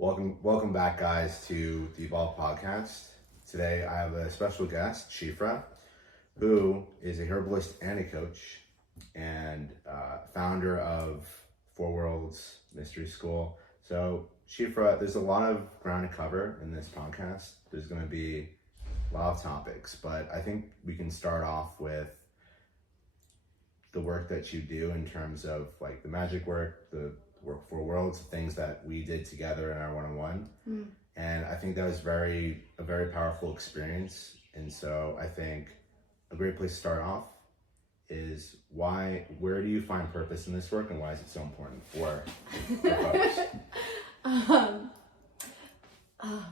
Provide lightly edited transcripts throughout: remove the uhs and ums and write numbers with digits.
Welcome back, guys, to the Evolve Podcast. Today, I have a special guest, Sheefra, who is a herbalist and a coach, and founder of Four Worlds Mystery School. So, Sheefra, there's a lot of ground to cover in this podcast. There's going to be a lot of topics, but I think we can start off with the work that you do in terms of like the magic work, the work for worlds, things that we did together in our one-on-one. And I think that was a very powerful experience. And so I think a great place to start off is where do you find purpose in this work, and why is it so important for folks?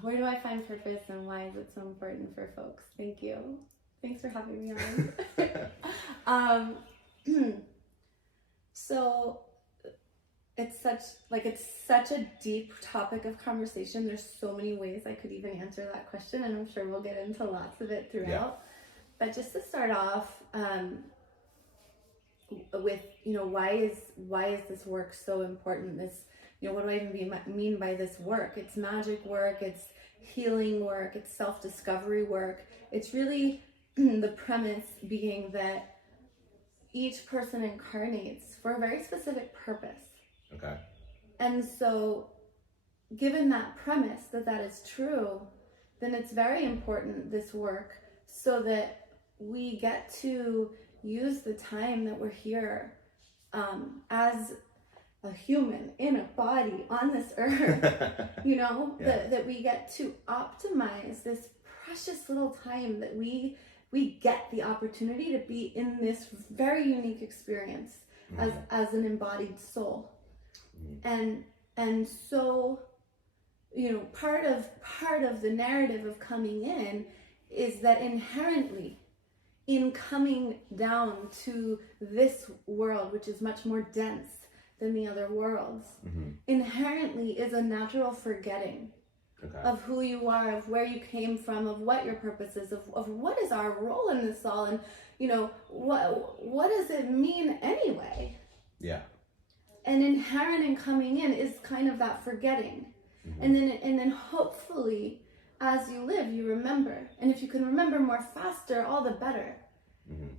Where do I find purpose and why is it so important for folks? Thank you. Thanks for having me on. So it's such a deep topic of conversation. There's so many ways I could even answer that question, and I'm sure we'll get into lots of it throughout. Yeah. But just to start off with, why is this work so important? What do I even mean by this work? It's magic work, it's healing work, it's self-discovery work. It's really the premise being that each person incarnates for a very specific purpose. Okay. And so, given that premise that is true, then it's very important, this work, so that we get to use the time that we're here as a human in a body on this earth, that we get to optimize this precious little time that we get the opportunity to be in this very unique experience as an embodied soul. And so, part of the narrative of coming in is that inherently in coming down to this world, which is much more dense than the other worlds, inherently is a natural forgetting of who you are, of where you came from, of what your purpose is, of what is our role in this all, and what does it mean anyway? Yeah. And inherent in coming in is kind of that forgetting. And then hopefully as you live, you remember. And if you can remember more faster, all the better.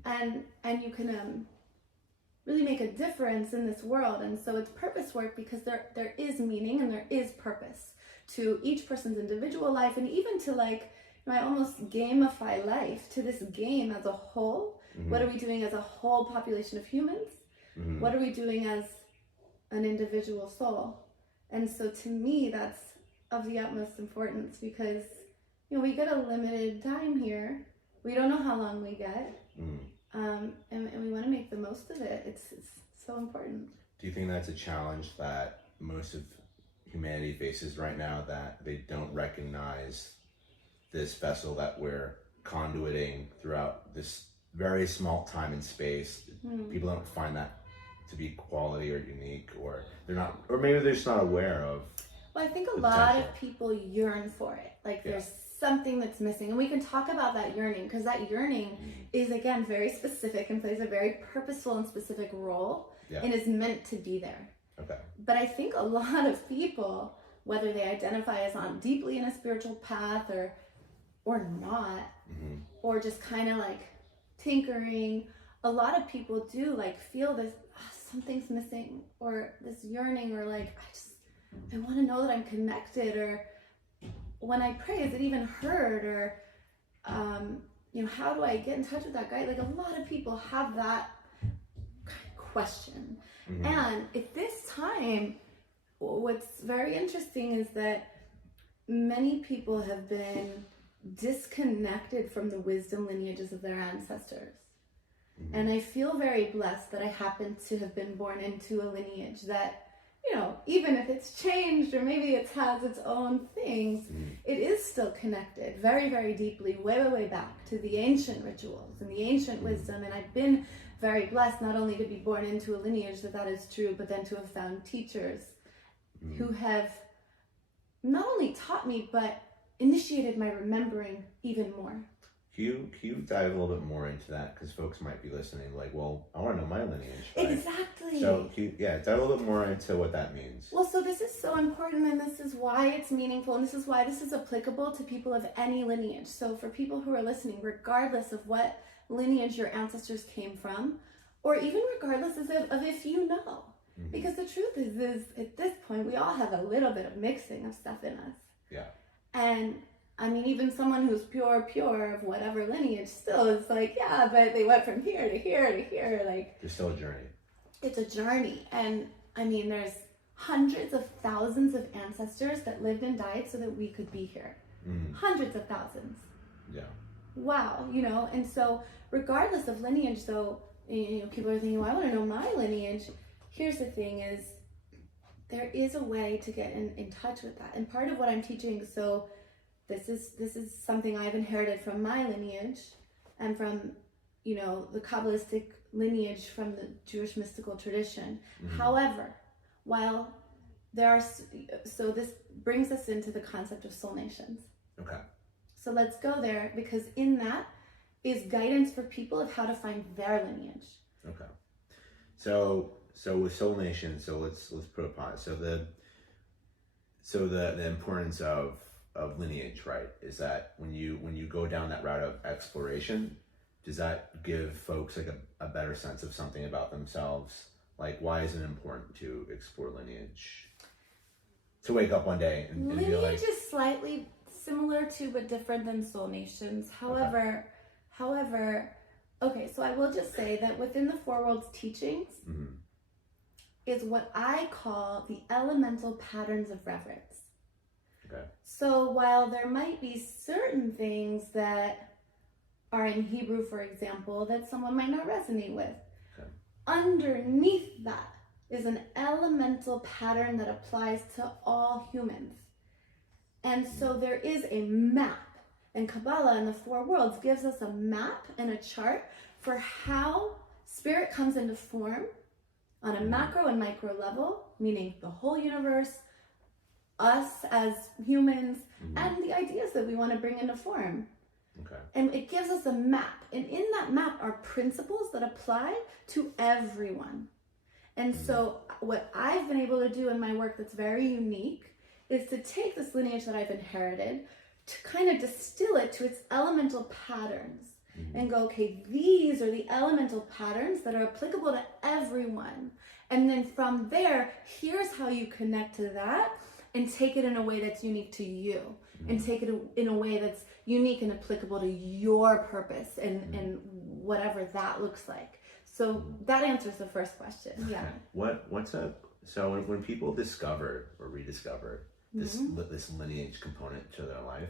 And you can really make a difference in this world. And so it's purpose work because there is meaning and there is purpose to each person's individual life, and even to I almost gamify life to this game as a whole. What are we doing as a whole population of humans? What are we doing as an individual soul? And so to me, that's of the utmost importance because we get a limited time here. We don't know how long we get, and we want to make the most of it. It's so important. Do you think that's a challenge that most of humanity faces right now, that they don't recognize this vessel that we're conduiting throughout this very small time and space? People don't find that to be quality or unique, or they're not, or maybe they're just not aware of. Well, I think a lot of people yearn for it. There's something that's missing, and we can talk about that yearning, because that yearning is, again, very specific and plays a very purposeful and specific role, and is meant to be there. Okay. But I think a lot of people, whether they identify as on deeply in a spiritual path or not, or just kind of tinkering, a lot of people do feel this something's missing, or this yearning, or I want to know that I'm connected, or when I pray, is it even heard, or how do I get in touch with that guy? A lot of people have that question. And at this time, what's very interesting is that many people have been disconnected from the wisdom lineages of their ancestors. And I feel very blessed that I happen to have been born into a lineage that, even if it's changed or maybe it has its own things, it is still connected very, very deeply, way, way, way back to the ancient rituals and the ancient wisdom. And I've been very blessed not only to be born into a lineage that is true, but then to have found teachers who have not only taught me, but initiated my remembering even more. Can you dive a little bit more into that? Because folks might be listening well, I want to know my lineage. Right? Exactly. So dive a little bit more into what that means. Well, so this is so important, and this is why why it's meaningful, and this is why this is applicable to people of any lineage. So for people who are listening, regardless of what lineage your ancestors came from, or even regardless of if you know. Because the truth is at this point, we all have a little bit of mixing of stuff in us. Yeah. And I mean, even someone who's pure of whatever lineage still is like, yeah, but they went from here to here to here. Like, There's still a journey. It's a journey. And I mean, there's hundreds of thousands of ancestors that lived and died so that we could be here. Hundreds of thousands. Yeah. Wow, and so regardless of lineage, though, people are thinking, well, I want to know my lineage. Here's the thing is, there is a way to get in touch with that. And part of what I'm teaching, so this is something I've inherited from my lineage and from, the Kabbalistic lineage from the Jewish mystical tradition. However, while there are, so this brings us into the concept of soul nations. Okay. So let's go there, because in that is guidance for people of how to find their lineage. Okay. So with soul nation, so let's put a pause. So the importance of lineage, right, is that when you go down that route of exploration, does that give folks like a better sense of something about themselves? Like, why is it important to explore lineage? To wake up one day and lineage be like, is slightly similar to but different than soul nations. However, okay, so I will just say that within the Four Worlds teachings is what I call the elemental patterns of reverence. Okay. So while there might be certain things that are in Hebrew, for example, that someone might not resonate with, underneath that is an elemental pattern that applies to all humans. And so there is a map, and Kabbalah in the Four Worlds gives us a map and a chart for how spirit comes into form on a macro and micro level, meaning the whole universe, us as humans, and the ideas that we want to bring into form. Okay. And it gives us a map, and in that map are principles that apply to everyone. And so what I've been able to do in my work that's very unique is to take this lineage that I've inherited, to kind of distill it to its elemental patterns and go, okay, these are the elemental patterns that are applicable to everyone. And then from there, here's how you connect to that and take it in a way that's unique to you, and take it in a way that's unique and applicable to your purpose and whatever that looks like. So that answers the first question. Yeah. So when people discover or rediscover this lineage component to their life,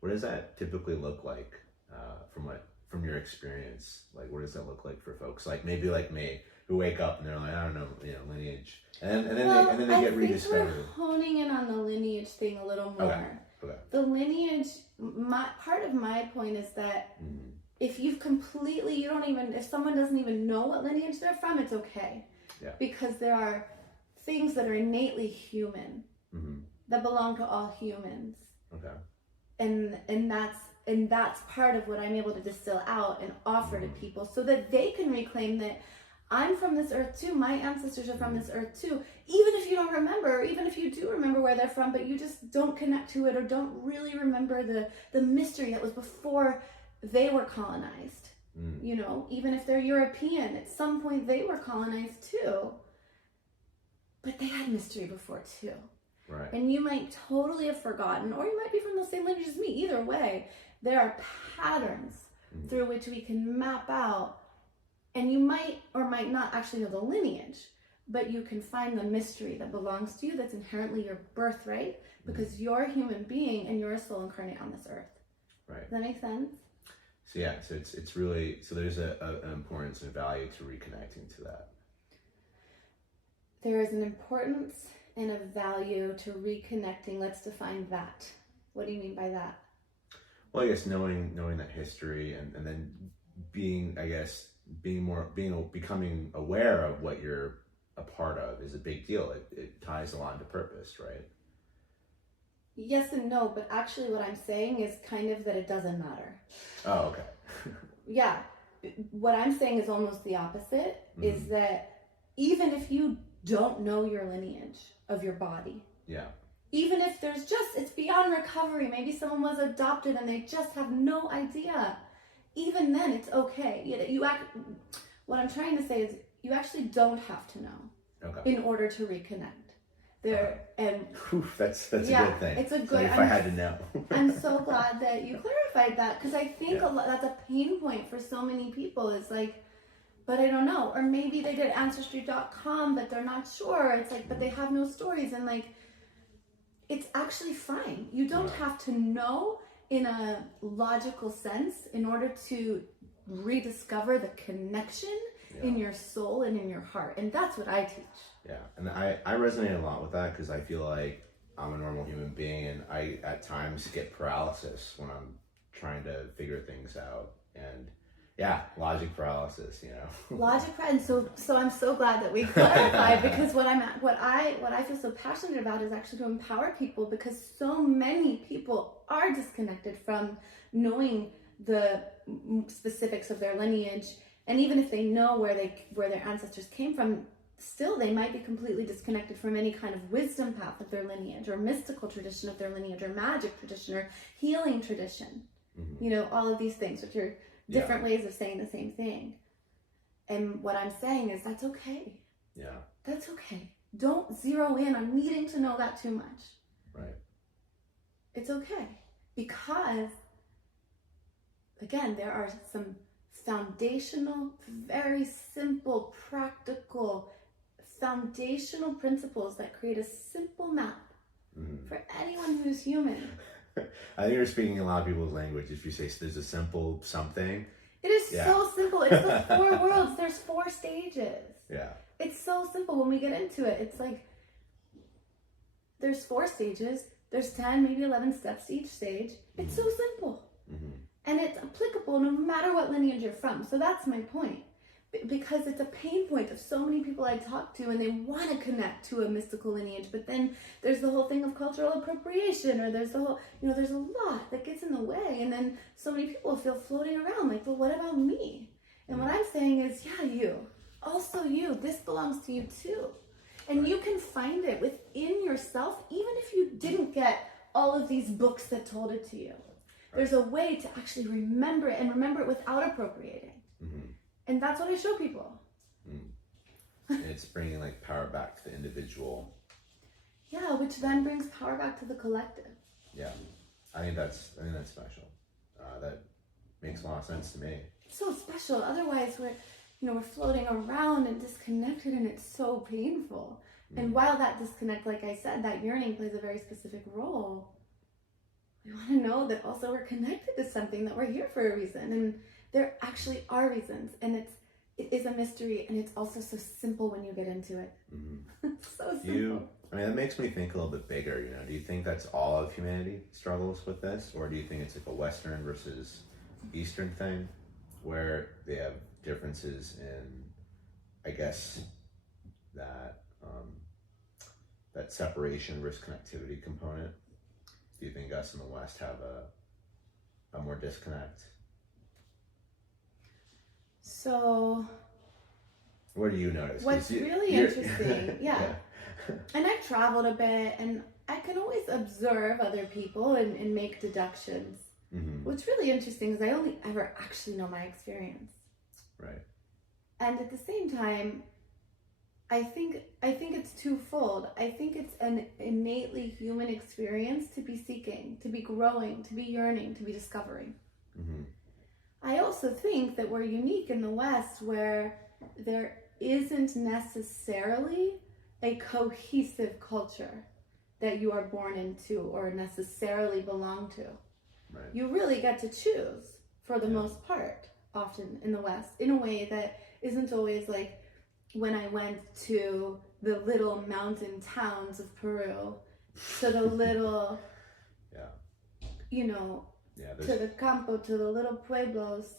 what does that typically look like from your experience? Like, what does that look like for folks? Like maybe like me, who wake up and they're like, I don't know, lineage, and then they get rediscovered. We're honing in on the lineage thing a little more. Okay. The lineage, part of my point is that if you've completely, if someone doesn't even know what lineage they're from, it's okay. Yeah. Because there are things that are innately human that belong to all humans. Okay. And that's part of what I'm able to distill out and offer to people, so that they can reclaim that I'm from this earth too. My ancestors are from this earth too. Even if you don't remember, or even if you do remember where they're from, but you just don't connect to it, or don't really remember the mystery that was before they were colonized. Even if they're European, at some point they were colonized too. But they had mystery before too. Right. And you might totally have forgotten, or you might be from the same lineage as me. Either way, there are patterns through which we can map out. And you might or might not actually know the lineage, but you can find the mystery that belongs to you, that's inherently your birthright, because you're a human being and you're a soul incarnate on this earth. Right. Does that make sense? So yeah, so it's really, so there's an importance and value to reconnecting to that. There is an importance and a value to reconnecting. Let's define that. What do you mean by that? Well, I guess knowing that history and then becoming aware of what you're a part of is a big deal. It ties a lot into purpose, right? Yes and no, but actually what I'm saying is kind of that it doesn't matter. Oh, okay. Yeah. What I'm saying is almost the opposite, is that even if you don't know your lineage of your body, Even if it's beyond recovery, maybe someone was adopted and they just have no idea. Even then, it's okay. What I'm trying to say is you actually don't have to know in order to reconnect. That's a good thing. It's a good. Like if I had to know. I'm so glad that you clarified that, because I think that's a pain point for so many people. It's like, but I don't know. Or maybe they did ancestry.com, but they're not sure. It's like, but they have no stories. And like, it's actually fine. You don't have to know in a logical sense in order to rediscover the connection in your soul and in your heart. And that's what I teach. Yeah, and I resonate a lot with that, because I feel like I'm a normal human being, and I at times get paralysis when I'm trying to figure things out. And logic paralysis, Logic paralysis. So I'm so glad that we clarified, because what I feel so passionate about is actually to empower people, because so many people are disconnected from knowing the specifics of their lineage, and even if they know where their ancestors came from, still they might be completely disconnected from any kind of wisdom path of their lineage, or mystical tradition of their lineage, or magic tradition, or healing tradition. All of these things, which are different ways of saying the same thing. And what I'm saying is that's okay. Yeah. That's okay. Don't zero in on needing to know that too much. Right. It's okay. Because, again, there are some foundational, very simple, practical, foundational principles that create a simple map for anyone who's human. I think you're speaking a lot of people's language if you say there's a simple something. It is so simple. It's the 4 worlds. There's 4 stages. Yeah. It's so simple when we get into it. It's like there's 4 stages. There's 10, maybe 11 steps to each stage. It's so simple. And it's applicable no matter what lineage you're from. So that's my point. Because it's a pain point of so many people I talk to, and they want to connect to a mystical lineage, but then there's the whole thing of cultural appropriation, or there's the whole, there's a lot that gets in the way, and then so many people feel floating around like, well, what about me? And what I'm saying is, also you, this belongs to you too. And you can find it within yourself, even if you didn't get all of these books that told it to you. There's a way to actually remember it, and remember it without appropriating. And that's what I show people. It's bringing like power back to the individual. Yeah, which then brings power back to the collective. Yeah, I think that's special. That makes a lot of sense to me. It's so special. Otherwise, we're floating around and disconnected, and it's so painful. And while that disconnect, like I said, that yearning plays a very specific role, we want to know that also we're connected to something, that we're here for a reason. And there actually are reasons, and it is a mystery, and it's also so simple when you get into it. It's so simple. That makes me think a little bit bigger, Do you think that's all of humanity struggles with this, or do you think it's like a Western versus Eastern thing, where they have differences in, I guess, that that separation versus connectivity component? Do you think us in the West have a more disconnect? So, what do you notice? What's really interesting, and I've traveled a bit, and I can always observe other people and make deductions. What's really interesting is I only ever actually know my experience. Right. And at the same time, I think it's twofold. I think it's an innately human experience to be seeking, to be growing, to be yearning, to be discovering. I also think that we're unique in the West, where there isn't necessarily a cohesive culture that you are born into or necessarily belong to. Right. You really get to choose, for the most part, often in the West, in a way that isn't always like when I went to the little mountain towns of Peru, to the little, to the campo, to the little pueblos.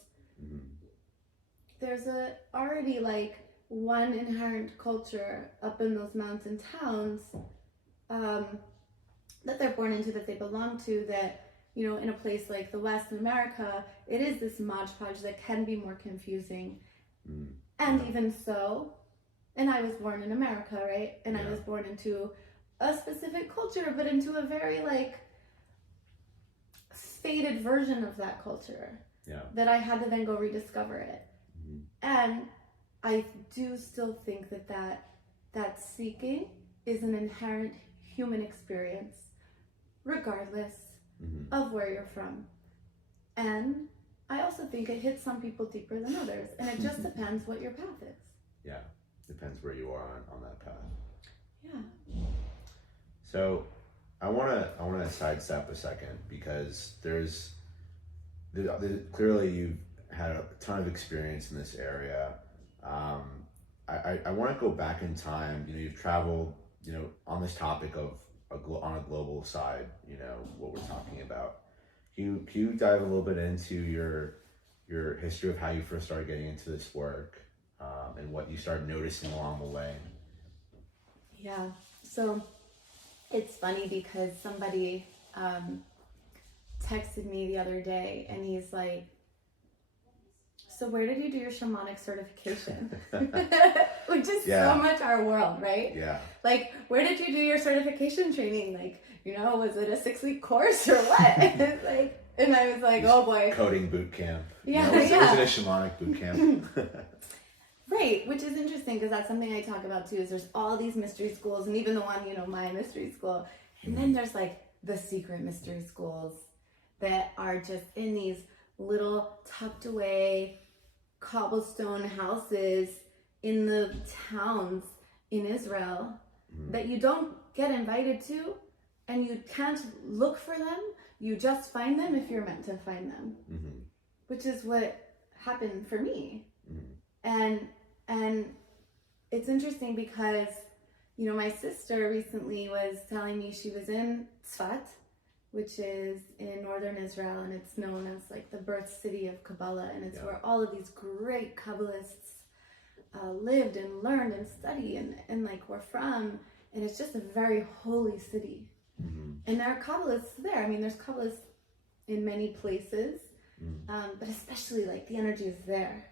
There's already like one inherent culture up in those mountain towns that they're born into, that they belong to, that, in a place like the West in America, it is this Mod Podge that can be more confusing. And even so, and I was born in America, right? And I was born into a specific culture, but into a very like faded version of that culture. Yeah. That I had to then go rediscover it. Mm-hmm. And I do still think that seeking is an inherent human experience, regardless of where you're from. And I also think it hits some people deeper than others, and it just depends what your path is. Yeah, depends where you are on that path. Yeah. So I wanna sidestep a second, because there's clearly you've had a ton of experience in this area. I want to go back in time. You've traveled, on this topic of on a global side, what we're talking about. Can you dive a little bit into your history of how you first started getting into this work, and what you started noticing along the way? Yeah. So it's funny because somebody texted me the other day, and he's like, so where did you do your shamanic certification? Which is so much our world, right? Yeah. Like, where did you do your certification training? Like, was it a 6-week course or what? Like, and I was like, oh boy. Coding boot camp. Yeah. Was it a shamanic boot camp? Right, which is interesting, because that's something I talk about too, is there's all these mystery schools, and even the one, my mystery school. And then there's like the secret mystery schools that are just in these little tucked away cobblestone houses in the towns in Israel that you don't get invited to, and you can't look for them. You just find them if you're meant to find them, which is what happened for me. And it's interesting because, my sister recently was telling me she was in Tzfat, which is in northern Israel, and it's known as like the birth city of Kabbalah, and it's where all of these great Kabbalists lived and learned and studied and like were from, and it's just a very holy city. And there are Kabbalists there. I mean, there's Kabbalists in many places, but especially like the energy is there.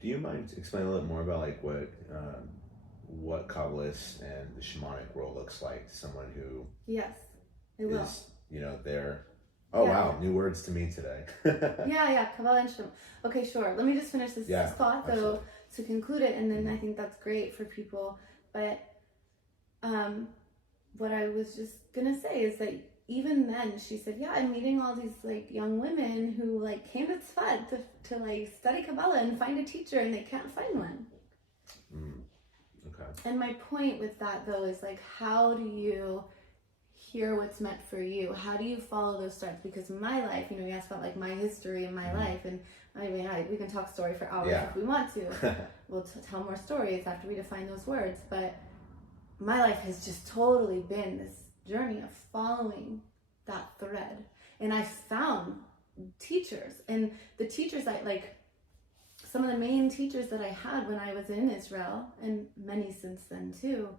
Do you mind explaining a little more about like what Kabbalists and the shamanic world looks like to someone who Yes, I will. is, there? Oh, wow, new words to me today. yeah, Kabbalah and Shalom. Okay, sure. Let me just finish this thought though, absolutely. to conclude it, and then I think that's great for people. But what I was just gonna say is that even then, she said, yeah, I'm meeting all these like young women who like came to Tzfat to like study Kabbalah and find a teacher, and they can't find one. Okay. And my point with that though is like, how do you hear what's meant for you? How do you follow those steps? Because my life, you asked about like my history in my life, and I mean, we can talk story for hours if we want to. We'll tell more stories after we define those words, but my life has just totally been this journey of following that thread. And I found teachers, and the teachers some of the main teachers that I had when I was in Israel, and many since then too,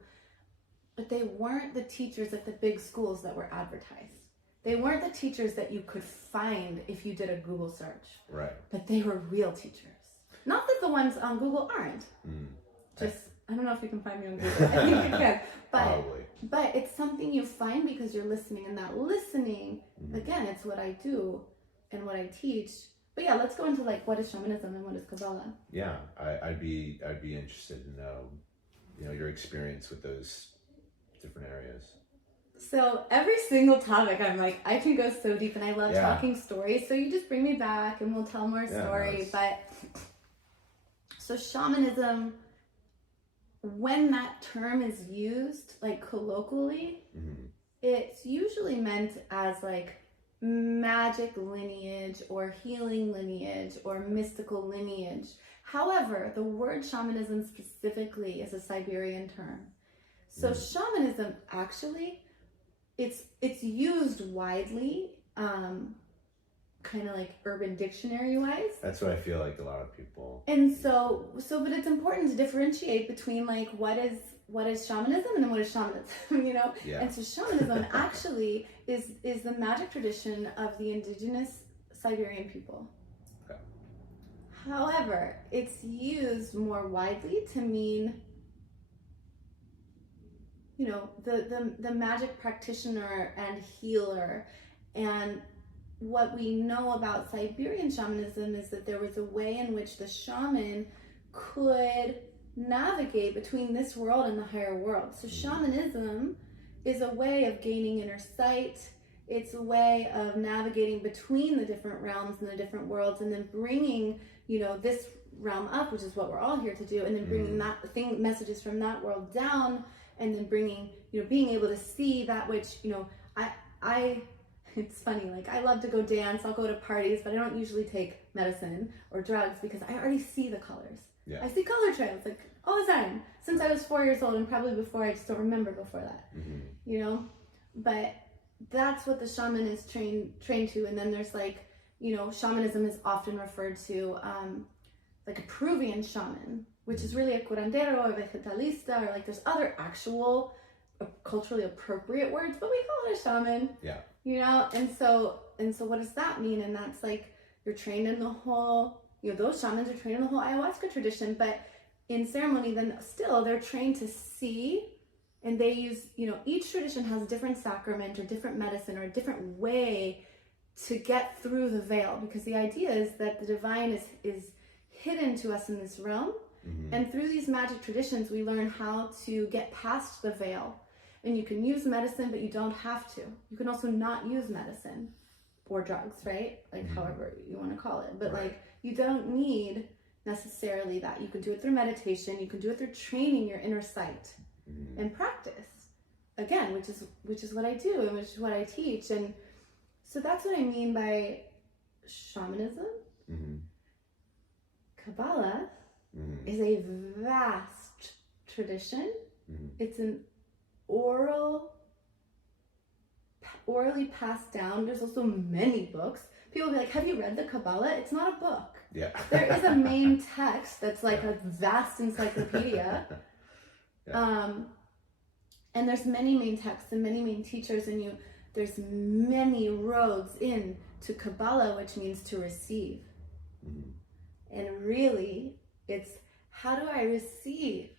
but they weren't the teachers at the big schools that were advertised. They weren't the teachers that you could find if you did a Google search. Right. But they were real teachers. Not that the ones on Google aren't. I don't know if you can find me on Google. I think you can. But, Probably. But it's something you find because you're listening, and that listening, again, it's what I do and what I teach. But yeah, let's go into like what is shamanism and what is Kabbalah. Yeah, I'd be interested to know, your experience with those different areas. So every single topic, I'm like, I can go so deep, and I love talking stories. So you just bring me back, and we'll tell more stories. But so shamanism, when that term is used, like colloquially, it's usually meant as like magic lineage or healing lineage or mystical lineage. However, the word shamanism specifically is a Siberian term. So shamanism actually, it's used widely, kind of like Urban Dictionary wise. That's what I feel like a lot of people. And so, but it's important to differentiate between like what is shamanism and then what is shamanism, Yeah. And so shamanism actually is the magic tradition of the indigenous Siberian people. Okay. However, it's used more widely to mean the magic practitioner and healer. And what we know about Siberian shamanism is that there was a way in which the shaman could navigate between this world and the higher world. So shamanism is a way of gaining inner sight. It's a way of navigating between the different realms and the different worlds, and then bringing, this realm up, which is what we're all here to do, and then bringing messages from that world down, and then bringing, being able to see that which, I it's funny, like I love to go dance, I'll go to parties, but I don't usually take medicine or drugs because I already see the colors. Yeah. I see color trails like all the time since I was 4 years old, and probably before. I just don't remember before that. But that's what the shaman is trained to. And then there's shamanism is often referred to like a Peruvian shaman, which is really a curandero or vegetalista, or there's other actual culturally appropriate words, but we call it a shaman. Yeah. And so what does that mean? And that's you're trained in the whole, those shamans are trained in the whole ayahuasca tradition, but in ceremony, then still they're trained to see, and they use, each tradition has a different sacrament or different medicine or a different way to get through the veil, because the idea is that the divine is hidden to us in this realm. And through these magic traditions, we learn how to get past the veil. And you can use medicine, but you don't have to. You can also not use medicine or drugs, right? However you want to call it. But you don't need necessarily that. You can do it through meditation. You can do it through training your inner sight and practice. Again, which is what I do and which is what I teach. And so that's what I mean by shamanism. Kabbalah is a vast tradition. It's an orally passed down. There's also many books. People will be like, have you read the Kabbalah? It's not a book. Yeah. There is a main text that's a vast encyclopedia. And there's many main texts and many main teachers, and there's many roads in to Kabbalah, which means to receive. And really, it's how do I receive?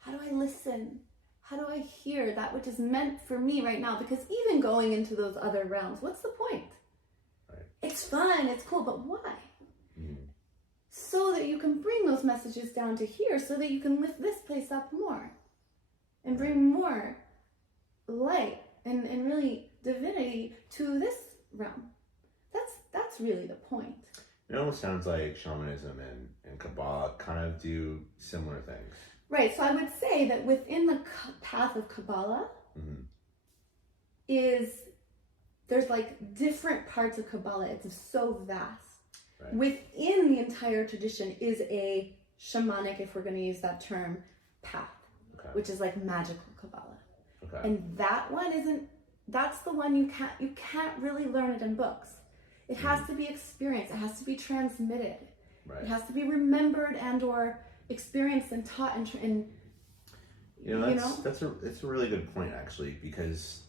How do I listen? How do I hear that which is meant for me right now? Because even going into those other realms, what's the point? Right. It's fun, it's cool, but why? So that you can bring those messages down to here, so that you can lift this place up more and bring more light and really divinity to this realm. That's really the point. It almost sounds like shamanism and Kabbalah kind of do similar things. Right, so I would say that within the path of Kabbalah there's different parts of Kabbalah. It's so vast. Right. Within the entire tradition is a shamanic, if we're going to use that term, path, which is magical Kabbalah. Okay. And that one that's the one you can't really learn it in books. It has to be experienced. It has to be transmitted. Right. It has to be remembered and or experienced and taught and that's a really good point, actually, because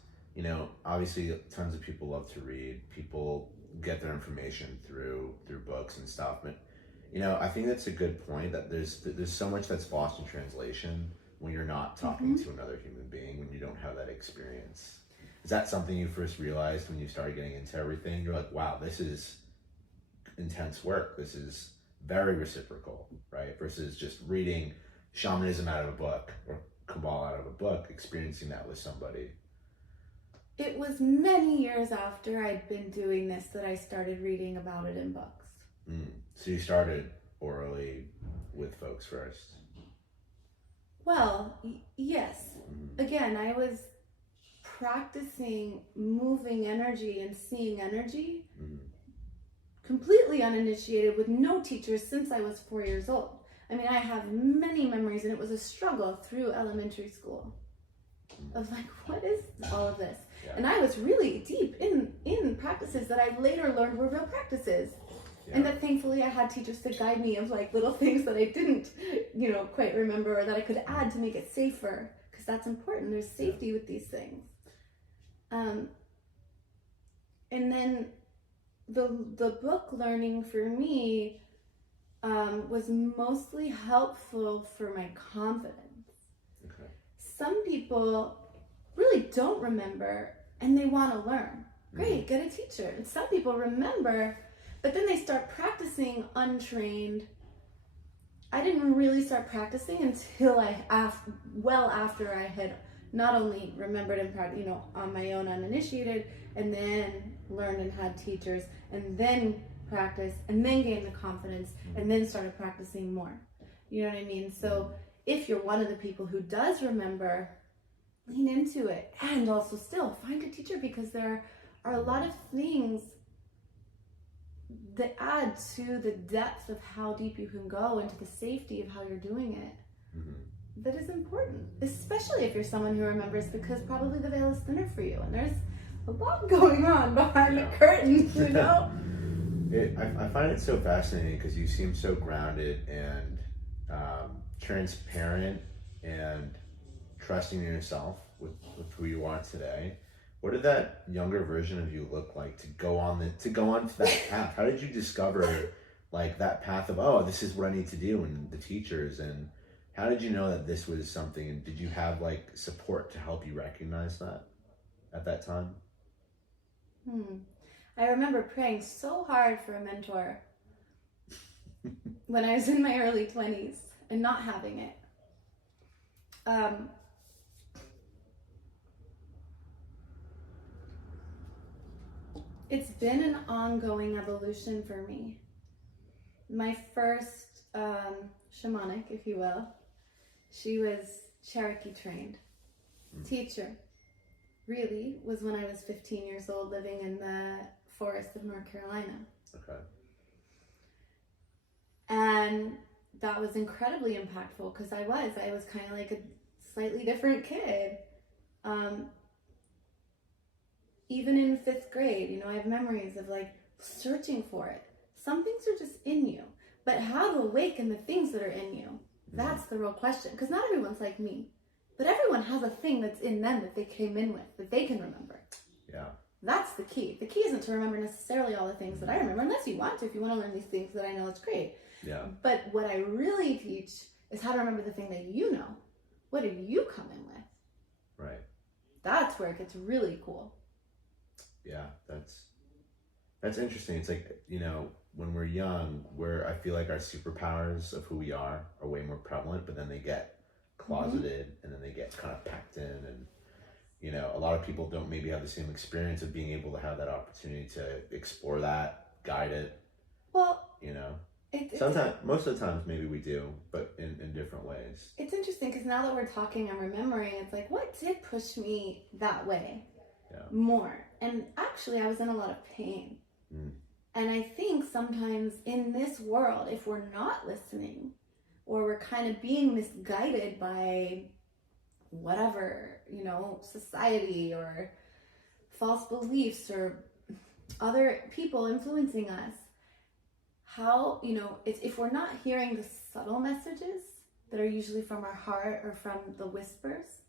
obviously tons of people love to read. People get their information through books and stuff, but I think that's a good point, that there's so much that's lost in translation when you're not talking to another human being, when you don't have that experience. Is that something you first realized when you started getting into everything? You're like, wow, this is intense work. This is very reciprocal, right? Versus just reading shamanism out of a book or Kabbalah out of a book, experiencing that with somebody. It was many years after I'd been doing this that I started reading about it in books. So you started orally with folks first? Well, yes. Again, I was practicing moving energy and seeing energy completely uninitiated with no teachers since I was 4 years old. I mean, I have many memories, and it was a struggle through elementary school of what is all of this? Yeah. And I was really deep in practices that I later learned were real practices. Yeah. And that thankfully I had teachers to guide me of little things that I didn't, quite remember, or that I could add to make it safer, because that's important. There's safety with these things. And then the book learning for me was mostly helpful for my confidence. Okay. Some people really don't remember and they want to learn. Great, get a teacher. And some people remember, but then they start practicing untrained. I didn't really start practicing until after I had not only remembered and practiced, on my own uninitiated, and then learned and had teachers, and then practiced, and then gained the confidence, and then started practicing more. You know what I mean? So if you're one of the people who does remember, lean into it, and also still find a teacher, because there are a lot of things that add to the depth of how deep you can go into the safety of how you're doing it. That is important, especially if you're someone who remembers, because probably the veil is thinner for you and there's a lot going on behind the curtains, I find it so fascinating because you seem so grounded and transparent and trusting in yourself with who you are today. What did that younger version of you look like to go on to that path? How did you discover like that path of, oh, this is what I need to do, and the teachers, and how did you know that this was something, and did you have like support to help you recognize that at that time? I remember praying so hard for a mentor when I was in my early 20s and not having it. It's been an ongoing evolution for me. My first shamanic, if you will, she was Cherokee trained. Teacher, really, was when I was 15 years old, living in the forest of North Carolina. Okay. And that was incredibly impactful, because I was kind of like a slightly different kid. Even in 5th grade, I have memories of like searching for it. Some things are just in you, but how to awaken the things that are in you, that's the real question. Because not everyone's like me, but everyone has a thing that's in them that they came in with, that they can remember. Yeah. That's the key. The key isn't to remember necessarily all the things that I remember, unless you want to. If you want to learn these things that I know, it's great. Yeah. But what I really teach is how to remember the thing that you know. What did you come in with? Right. That's where it gets really cool. Yeah, that's interesting. It's like, when we're young, I feel like our superpowers of who we are way more prevalent, but then they get closeted and then they get kind of packed in, and a lot of people don't maybe have the same experience of being able to have that opportunity to explore that, guide it. Well, sometimes, most of the times maybe we do, but in different ways. It's interesting because now that we're talking, I'm remembering, it's like, what did push me that way more? And actually, I was in a lot of pain. And I think sometimes in this world, if we're not listening, or we're kind of being misguided by whatever, society or false beliefs or other people influencing us, how, if we're not hearing the subtle messages that are usually from our heart or from the whispers,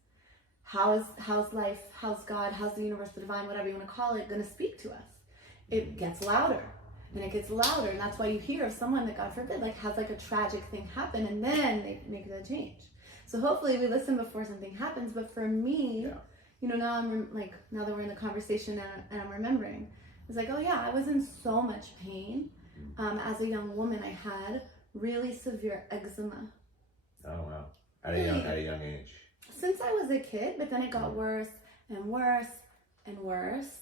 how's life, how's God, how's the universe, the divine, whatever you want to call it, going to speak to us? It gets louder and it gets louder, and that's why you hear of someone that, God forbid, like has like a tragic thing happen, and then they make the change. So hopefully we listen before something happens. But for me, now now that we're in the conversation and I'm remembering, it's like, oh yeah, I was in so much pain. As a young woman, I had really severe eczema. Oh wow! At a young age. Since I was a kid, but then it got worse and worse and worse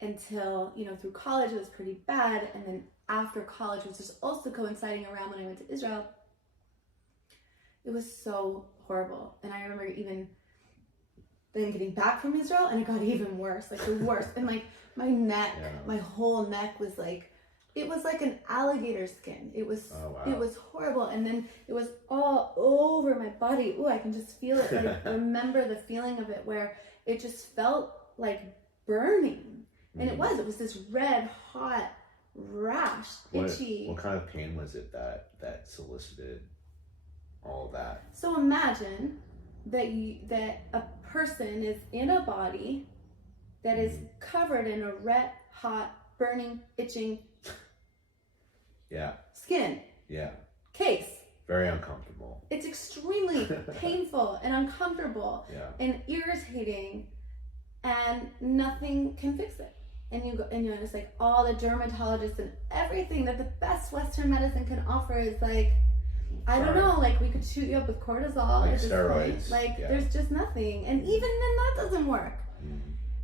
until, through college it was pretty bad. And then after college, which is also coinciding around when I went to Israel, it was so horrible. And I remember even then getting back from Israel, and it got even worse, like the worst. And like my neck, my whole neck was like, it was like an alligator skin. It was It was horrible. And then it was all over my body. Ooh, I can just feel it. Like, remember the feeling of it, where it just felt like burning. And it was this red hot rash, itchy. What kind of pain was it that solicited all of that? So imagine that a person is in a body that is covered in a red hot, burning, itching skin. Yeah. Case. Very uncomfortable. It's extremely painful and uncomfortable and irritating, and nothing can fix it. And you go, and it's like all the dermatologists and everything that the best Western medicine can offer is like, I don't know, like we could shoot you up with cortisol like at this steroids. point. Like there's just nothing, and even then that doesn't work.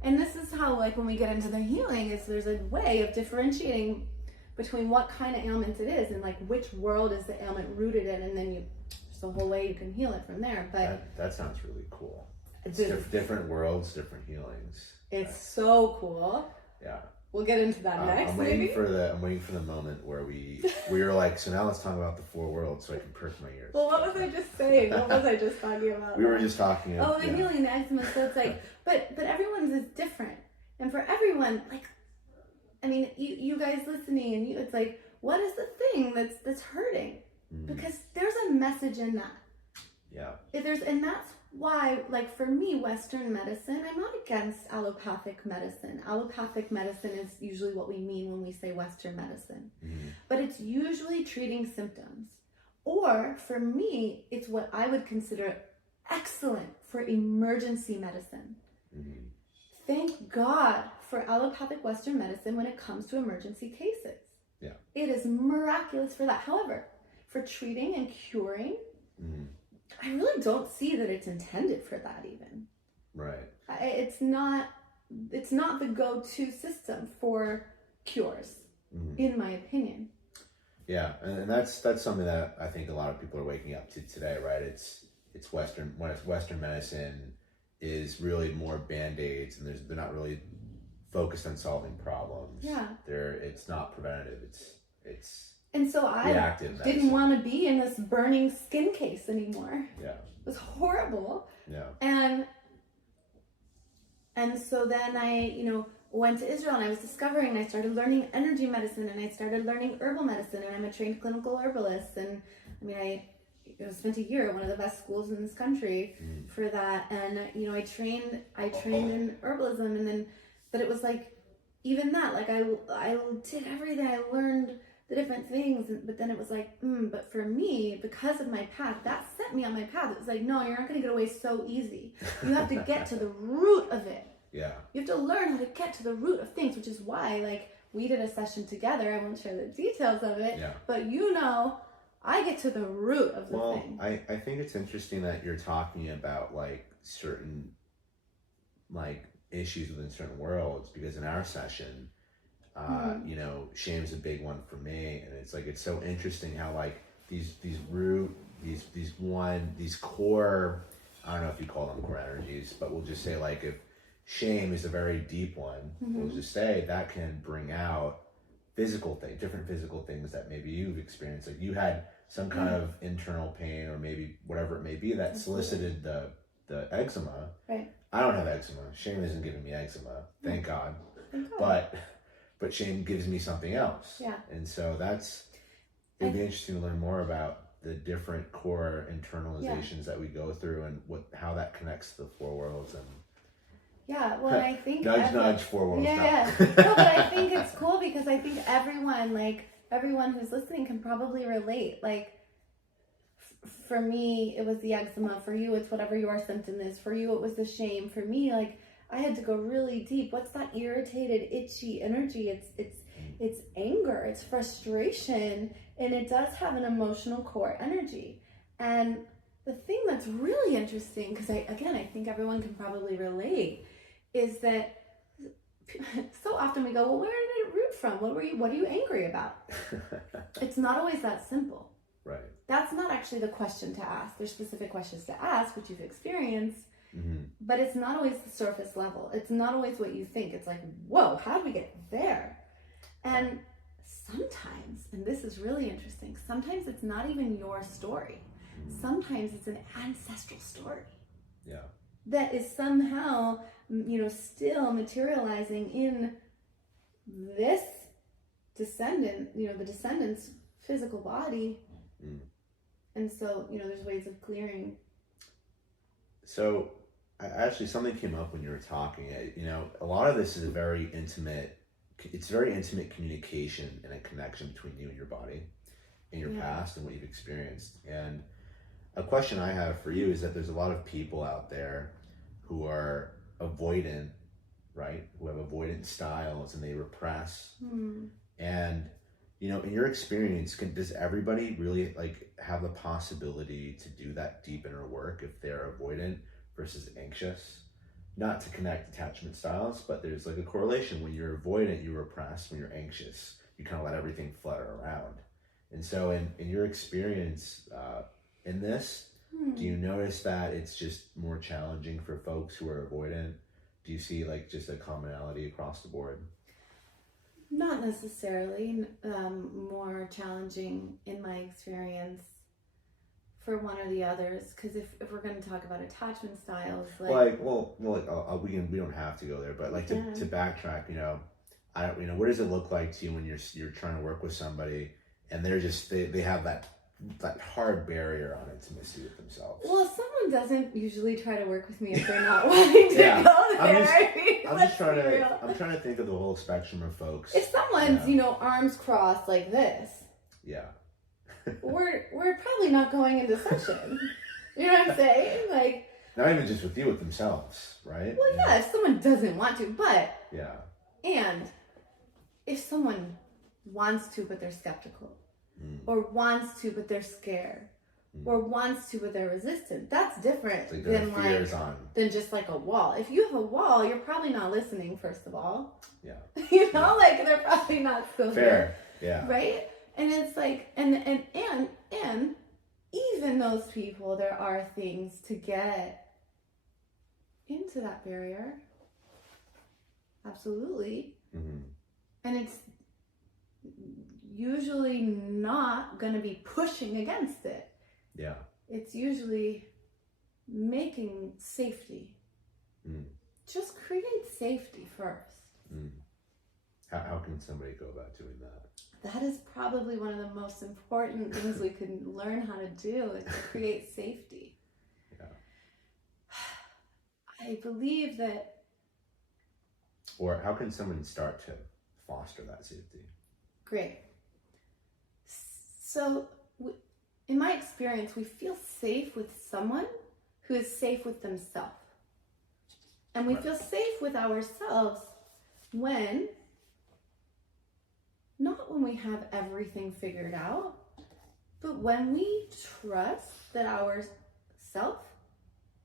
And this is how, like, when we get into the healing, is there's a way of differentiating between what kind of ailment it is and like which world is the ailment rooted in, and then there's a whole way you can heal it from there. But that sounds really cool. It's different worlds, different healings. It's so cool. Yeah. We'll get into that next. I'm waiting for the moment where we were like, so now let's talk about the 4 worlds, so I can perk my ears. Well, what was I just saying? What was I just talking about? We were just talking about the healing, the eczema. So it's like, but everyone's is different, and for everyone, like, I mean, you guys listening, and it's like, what is the thing that's hurting? Because there's a message in that. Yeah. And that's why, like, for me, Western medicine, I'm not against allopathic medicine. Allopathic medicine is usually what we mean when we say Western medicine. But it's usually treating symptoms. Or, for me, it's what I would consider excellent for emergency medicine. Thank God for allopathic Western medicine when it comes to emergency cases. Yeah. It is miraculous for that. However, for treating and curing, I really don't see that it's intended for that even. Right. It's not the go-to system for cures, in my opinion. Yeah, and that's something that I think a lot of people are waking up to today, right? It's Western medicine is really more band-aids, and they're not really focused on solving problems. Yeah. It's not preventative. It's And so I didn't want to be in this burning skin case anymore. Yeah. It was horrible. Yeah. And so then I, went to Israel, and I was discovering, and I started learning energy medicine, and I started learning herbal medicine, and I'm a trained clinical herbalist. And I mean, I spent a year at one of the best schools in this country for that. And, I trained in herbalism, but it was like, even that, like I did everything. I learned the different things, but then it was like, but for me, because of my path, that set me on my path. It was like, no, you're not going to get away so easy. You have to get to the root of it. Yeah. You have to learn how to get to the root of things, which is why, like, we did a session together. I won't share the details of it, but I get to the root of the thing. I think it's interesting that you're talking about, like, certain, like, issues within certain worlds, because in our session, shame's a big one for me, and it's like, it's so interesting how, like, these core, I don't know if you call them core energies, but we'll just say, like, if shame is a very deep one, we'll just say that can bring out different physical things that maybe you've experienced. Like, you had some kind of internal pain, or maybe whatever it may be, that solicited the eczema. Right. I don't have eczema. Shame isn't giving me eczema, thank God. But shame gives me something else. Yeah. And so it'd be interesting to learn more about the different core internalizations that we go through, and how that connects to the 4 worlds. And I think nudge 4 worlds. No, but I think it's cool, because I think everyone who's listening can probably relate. Like, for me, it was the eczema. For you, it's whatever your symptom is. For you, it was the shame. For me, like, I had to go really deep. What's that irritated, itchy energy? It's anger, it's frustration, and it does have an emotional core energy. And the thing that's really interesting, because I think everyone can probably relate, is that so often we go, well, where did it root from? What are you angry about? It's not always that simple. Right. That's not actually the question to ask. There's specific questions to ask, which you've experienced, but it's not always the surface level. It's not always what you think. It's like, whoa, how did we get there? And sometimes, and this is really interesting, sometimes it's not even your story. Sometimes it's an ancestral story. Yeah. That is somehow, still materializing in this descendant, the descendant's physical body. And so, there's ways of clearing. So, actually, something came up when you were talking. A lot of this is it's very intimate communication and a connection between you and your body. in your past and what you've experienced. And a question I have for you is that there's a lot of people out there who are avoidant, right? Who have avoidant styles and they repress. And, you know, in your experience, does everybody really like have the possibility to do that deep inner work if they're avoidant versus anxious? Not to connect attachment styles, but there's like a correlation. When you're avoidant, you repress. When you're anxious, you kind of let everything flutter around. And so in your experience in this, do you notice that it's just more challenging for folks who are avoidant? Do you see like just a commonality across the board? Not necessarily. More challenging in my experience for one or the others, because if we're going to talk about attachment styles, we don't have to go there, but like to backtrack, you know, what does it look like to you when you're trying to work with somebody and they're just they have that hard barrier on intimacy with themselves? Well, someone doesn't usually try to work with me if they're not wanting to go there. I'm trying to think of the whole spectrum of folks. If someone's, you know, arms crossed like this, we're probably not going into session. You know what I'm saying? Like, not even just with you, with themselves, right? Well, yeah, if someone doesn't want to, but and if someone wants to but they're skeptical, or wants to but they're scared, or wants to but they're resistant, that's different than just like a wall. If you have a wall, you're probably not listening, first of all. You know, like they're probably not still fair. Right? And it's like, and even those people, there are things to get into that barrier. Absolutely. And it's usually not going to be pushing against it. It's usually making safety. Just create safety first. How can somebody go about doing that? That is probably one of the most important things we can learn how to do, is to create safety. I believe that. Or how can someone start to foster that safety? Great. So, in my experience, we feel safe with someone who is safe with themselves. And we feel safe with ourselves not when we have everything figured out, but when we trust that our self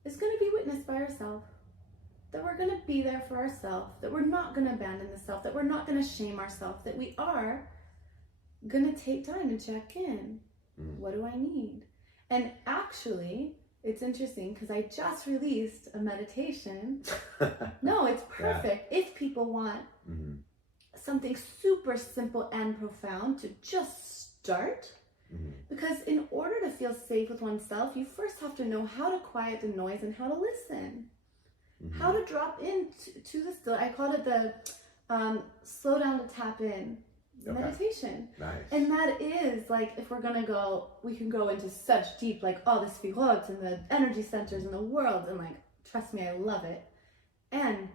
is going to be witnessed by ourselves, that we're going to be there for ourselves, that we're not going to abandon the self, that we're not going to shame ourselves, that we are going to take time to check in. What do I need? And actually, it's interesting because I just released a meditation. No, it's perfect. If people want something super simple and profound to just start. Because in order to feel safe with oneself, you first have to know how to quiet the noise and how to listen. How to drop in to the still. I called it the slow down to tap in meditation. Nice. And that is like, if we're gonna go, we can go into such deep, like all the sphirot and the energy centers in the world, and like, trust me, I love it. And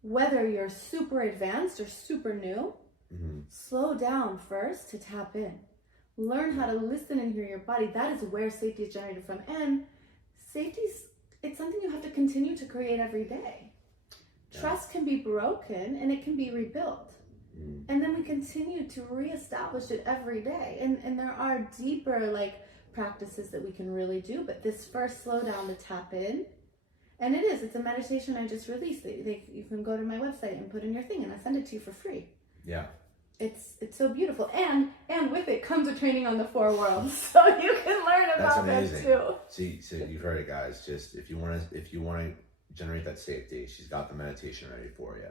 whether you're super advanced or super new, slow down first to tap in. Learn how to listen and hear your body. That is where safety is generated from. And it's something you have to continue to create every day. Trust can be broken and it can be rebuilt. And then we continue to reestablish it every day. And there are deeper like practices that we can really do. But this first slow down to tap in, and it's a meditation I just released. You can go to my website and put in your thing, and I send it to you for free. It's so beautiful, and with it comes a training on the 4 worlds, so you can learn about that too. So you've heard it, guys. Just if you want to generate that safety, she's got the meditation ready for you.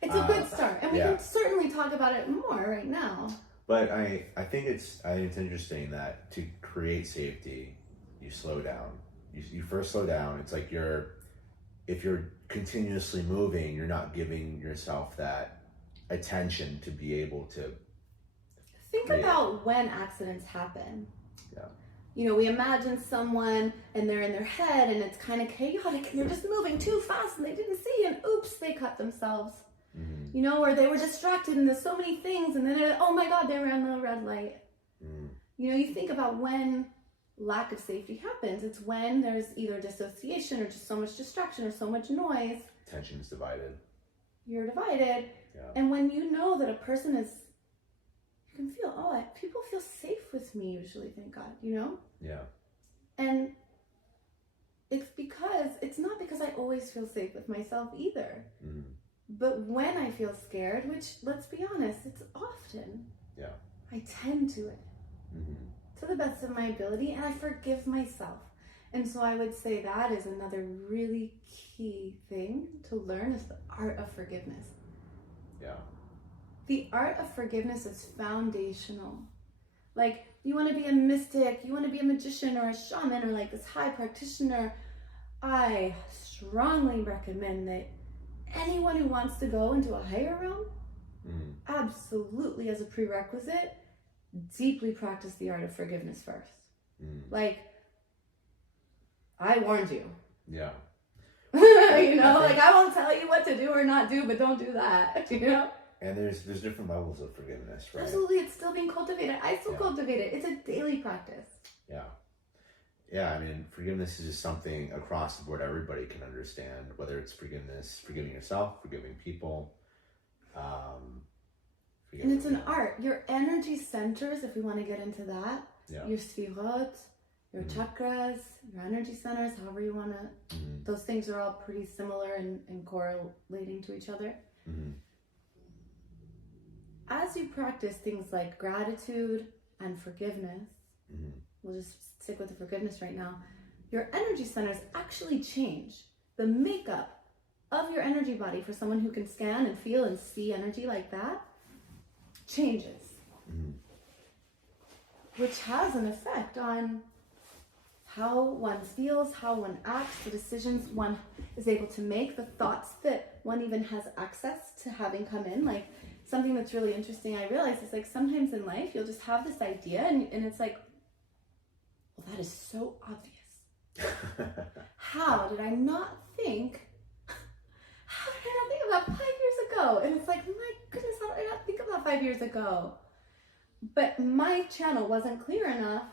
It's a good start, and we can certainly talk about it more right now. But I think it's interesting that to create safety, you slow down. You first slow down. It's like if you're continuously moving, you're not giving yourself that attention to be able to think about when accidents happen. You know, we imagine someone and they're in their head and it's kind of chaotic and they're just moving too fast and they didn't see, and oops, they cut themselves. You know, or they were distracted and there's so many things, and then oh my god, they ran the red light. You know, you think about when lack of safety happens. It's when there's either dissociation or just so much distraction or so much noise. Tension's divided. You're divided. Yeah. And when you know that a person is, you can feel, people feel safe with me usually, thank God, you know? Yeah. And it's not because I always feel safe with myself either. Mm-hmm. But when I feel scared, which, let's be honest, it's often. Yeah. I tend to it. Mm-hmm. To the best of my ability, and I forgive myself. And so I would say that is another really key thing to learn, is the art of forgiveness. Yeah. The art of forgiveness is foundational. Like, you want to be a mystic, you want to be a magician or a shaman or like this high practitioner, I strongly recommend that anyone who wants to go into a higher realm, absolutely as a prerequisite, deeply practice the art of forgiveness first. Like, I warned you. Yeah. You know, like, I won't tell you what to do or not do, but don't do that, you know? And there's different levels of forgiveness, right? Absolutely, it's still being cultivated. I still cultivate it. It's a daily practice. Yeah. Yeah, I mean, forgiveness is just something across the board everybody can understand, whether it's forgiveness, forgiving yourself, forgiving people. And it's an art. Your energy centers, if we want to get into that, your sfirot, your chakras, your energy centers, however you want to, those things are all pretty similar and correlating to each other. As you practice things like gratitude and forgiveness, we'll just stick with the forgiveness right now, your energy centers actually change. The makeup of your energy body, for someone who can scan and feel and see energy like that, changes. Which has an effect on how one feels, how one acts, the decisions one is able to make, the thoughts that one even has access to having come in. Like, something that's really interesting I realized is, like, sometimes in life you'll just have this idea and it's like, well, that is so obvious. How did I not think of that 5 years ago? And it's like, my goodness, how did I not think of that 5 years ago? But my channel wasn't clear enough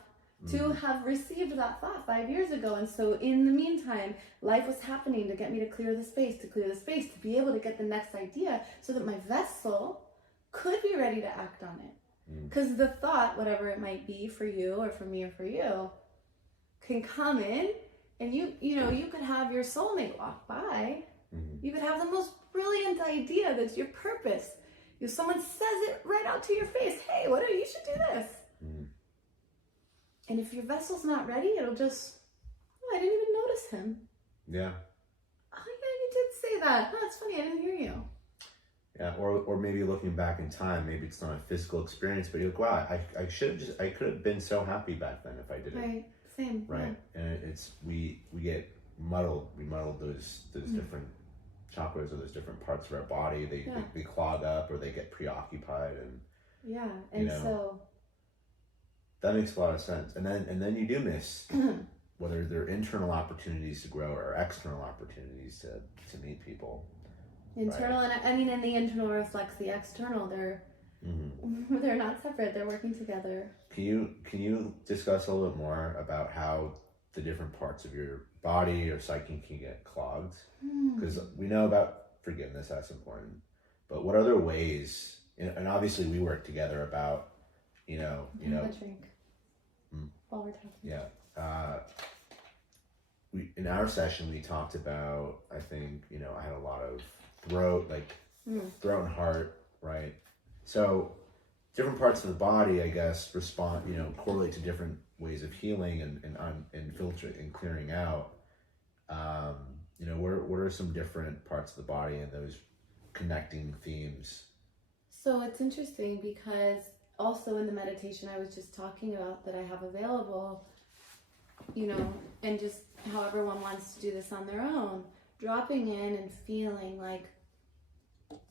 to have received that thought 5 years ago. And so in the meantime, life was happening to get me to clear the space, to be able to get the next idea so that my vessel could be ready to act on it. Because the thought, whatever it might be for you or for me or for you, can come in and you could have your soulmate walk by. You could have the most brilliant idea that's your purpose. If someone says it right out to your face, hey, you should do this. And if your vessel's not ready, it'll just, I didn't even notice him. Yeah. Oh yeah, you did say that. Oh, that's funny, I didn't hear you. Yeah, or maybe looking back in time, maybe it's not a physical experience, but you're like, wow, I could have been so happy back then if I did it. Right, same. Right, yeah. And it's, we get muddled. We muddle those different chakras or those different parts of our body. They clog up or they get preoccupied and so that makes a lot of sense. And then you do miss whether they're internal opportunities to grow or external opportunities to meet people. Internal, right. And the internal reflects the external. They're not separate. They're working together. Can you discuss a little bit more about how the different parts of your body or psyche can get clogged? Because we know about forgiveness, that's important. But what other ways? And obviously, we work together about a drink while we're talking. Yeah. In our session, we talked about, I think, I had a lot of throat and heart, right? So different parts of the body, I guess, respond, correlate to different ways of healing and filtering and clearing out. What are some different parts of the body and those connecting themes? So it's interesting because also in the meditation I was just talking about that I have available, and just however one wants to do this on their own, dropping in and feeling like,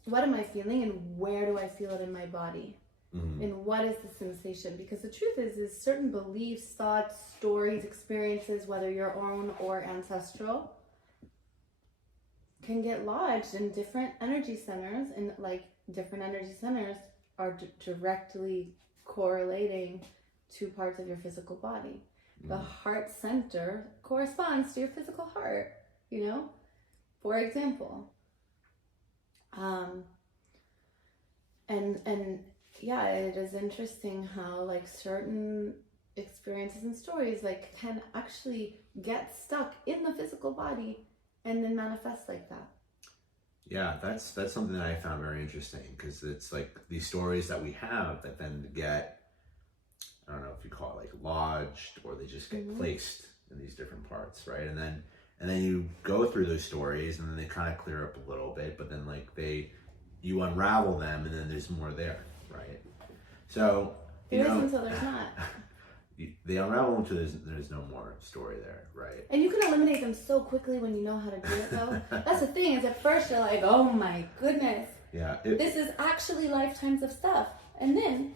what am I feeling and where do I feel it in my body? And what is the sensation? Because the truth is certain beliefs, thoughts, stories, experiences, whether your own or ancestral, can get lodged in different energy centers, and different energy centers are directly correlating two parts of your physical body. The heart center corresponds to your physical heart, you know, for example. And yeah, it is interesting how like certain experiences and stories like can actually get stuck in the physical body and then manifest like that. Yeah, that's something that I found very interesting, because it's like these stories that we have that then get, I don't know if you call it like lodged, or they just get placed in these different parts, right? And then you go through those stories, and then they kind of clear up a little bit, but then like you unravel them, and then there's more there, right? So There is until there's not. They unravel until there's no more story there, right? And you can eliminate them so quickly when you know how to do it, though. That's the thing, is at first you're like, oh my goodness. Yeah. This is actually lifetimes of stuff. And then,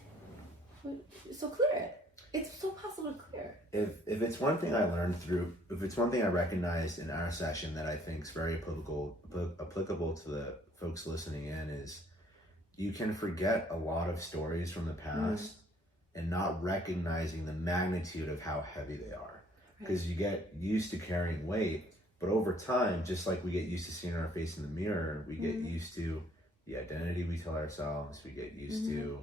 so clear it. It's so possible to clear. If it's one thing I learned if it's one thing I recognized in our session that I think is very applicable to the folks listening in, is you can forget a lot of stories from the past and not recognizing the magnitude of how heavy they are. Because you get used to carrying weight, but over time, just like we get used to seeing our face in the mirror, we get used to the identity we tell ourselves, we get used to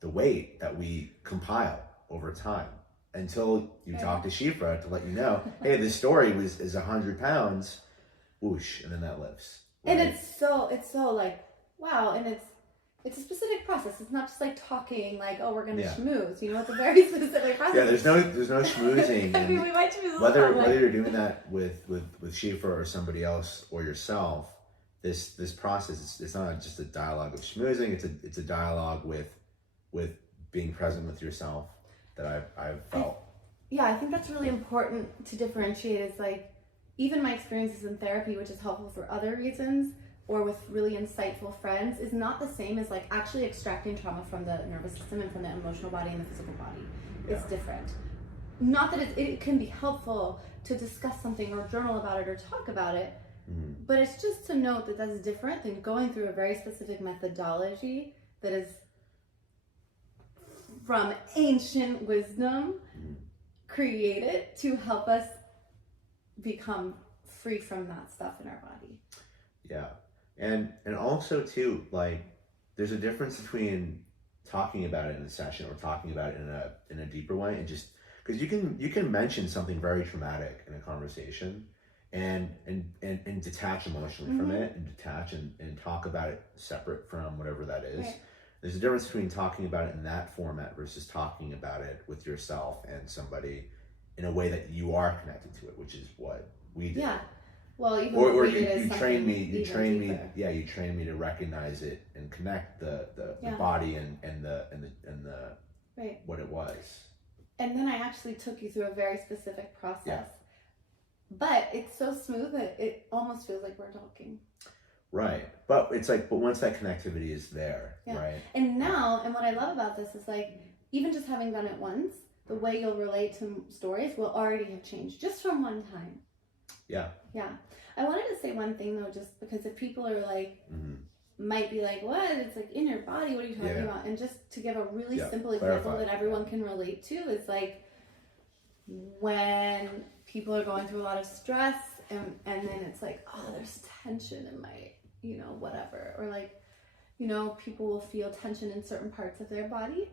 the weight that we compile over time, until you talk to Sheefra to let you know, hey, this story is 100 pounds, whoosh, and then that lifts. Right? And it's so like, wow, and it's a specific process. It's not just like talking like, oh, we're gonna schmooze. You know, it's a very specific process. Yeah, there's no schmoozing. I mean, we might schmooze whether you're doing that with Sheefra or somebody else or yourself, this process, it's not just a dialogue of schmoozing. It's a dialogue with being present with yourself that I've felt. I think that's really important to differentiate. Is like, even my experiences in therapy, which is helpful for other reasons, or with really insightful friends, is not the same as like actually extracting trauma from the nervous system and from the emotional body and the physical body. It's different. Not that it can be helpful to discuss something or journal about it or talk about it, but it's just to note that that's different than going through a very specific methodology that is from ancient wisdom created to help us become free from that stuff in our body. Yeah. And also too, like, there's a difference between talking about it in a session or talking about it in a deeper way, and just because you can mention something very traumatic in a conversation and detach emotionally from it, and detach and talk about it separate from whatever that is. Right. There's a difference between talking about it in that format versus talking about it with yourself and somebody in a way that you are connected to it, which is what we did. Yeah. Well, even or you train me to recognize it and connect the body and the right. what it was. And then I actually took you through a very specific process. Yeah. But it's so smooth that it almost feels like we're talking. Right. But it's like, but once that connectivity is there, right? And now, and what I love about this is like, even just having done it once, the way you'll relate to stories will already have changed just from one time. Yeah. Yeah. I wanted to say one thing though, just because if people are like, might be like, what? It's like in your body, what are you talking about? And just to give a really simple example that everyone can relate to is like when people are going through a lot of stress and then it's like, oh, there's tension in my, you know, whatever. Or like, you know, people will feel tension in certain parts of their body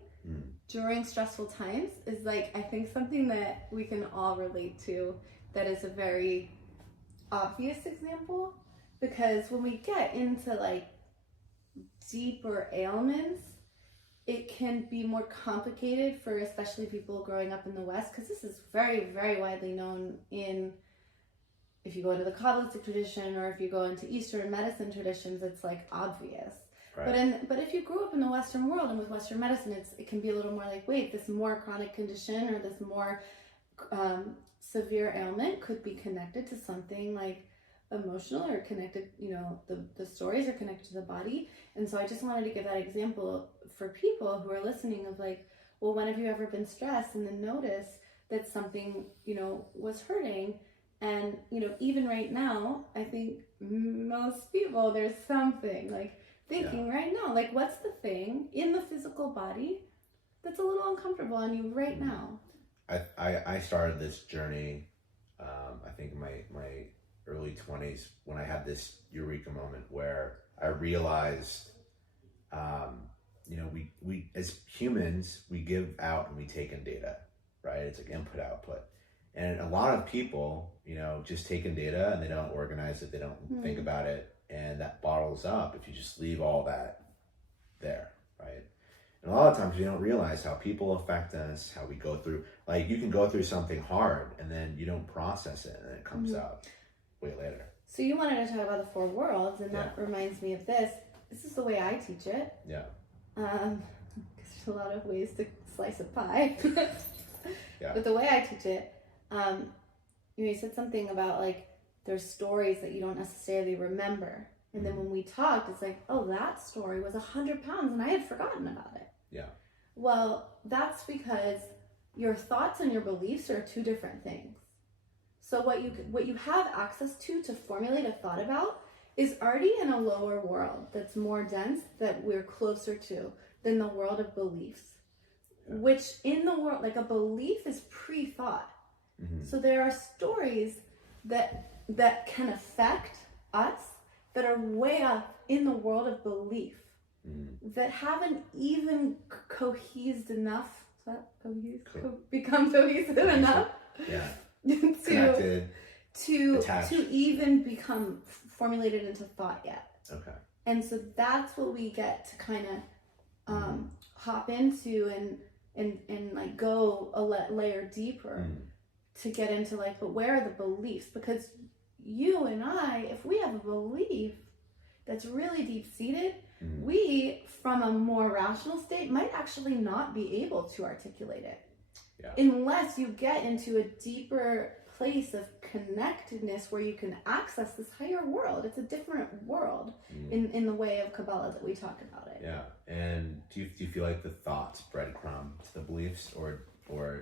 during stressful times is like, I think something that we can all relate to, that is a very obvious example, because when we get into like deeper ailments, it can be more complicated for especially people growing up in the West, because this is very, very widely known in, if you go into the Kabbalistic tradition or if you go into Eastern medicine traditions, it's like obvious. Right. But if you grew up in the Western world and with Western medicine, it can be a little more like, wait, this more chronic condition or this more severe ailment could be connected to something like emotional or connected, you know, the stories are connected to the body. And so I just wanted to give that example for people who are listening of like, well, when have you ever been stressed and then notice that something, you know, was hurting? And, you know, even right now, I think most people, there's something like thinking right now, like what's the thing in the physical body that's a little uncomfortable on you right now? I started this journey, I think in my early 20s, when I had this eureka moment where I realized, we as humans, we give out and we take in data, right? It's like input output. And a lot of people, just take in data and they don't organize it, they don't think about it, and that bottles up if you just leave all that there, right? And a lot of times we don't realize how people affect us, how we go through, like you can go through something hard and then you don't process it and then it comes out way later. So you wanted to talk about the 4 worlds, and that reminds me of this. This is the way I teach it. Yeah. Because there's a lot of ways to slice a pie. Yeah. But the way I teach it, you said something about like there's stories that you don't necessarily remember. And then when we talked, it's like, oh, that story was 100 pounds and I had forgotten about it. Yeah. Well, that's because your thoughts and your beliefs are 2 different things. So what you have access to formulate a thought about is already in a lower world that's more dense, that we're closer to than the world of beliefs. Yeah. Which in the world, like a belief is pre-thought. Mm-hmm. So there are stories that can affect us that are way up in the world of belief, that haven't even cohesed enough. Is that become cohesive enough? Yeah. to even become formulated into thought yet. Okay. And so that's what we get to kind of hop into and like go a layer deeper to get into like, but where are the beliefs? Because you and I, if we have a belief that's really deep-seated, we, from a more rational state, might actually not be able to articulate it. Yeah. Unless you get into a deeper place of connectedness where you can access this higher world. It's a different world in the way of Kabbalah that we talk about it. Yeah. And do you feel like the thoughts breadcrumb to the beliefs, or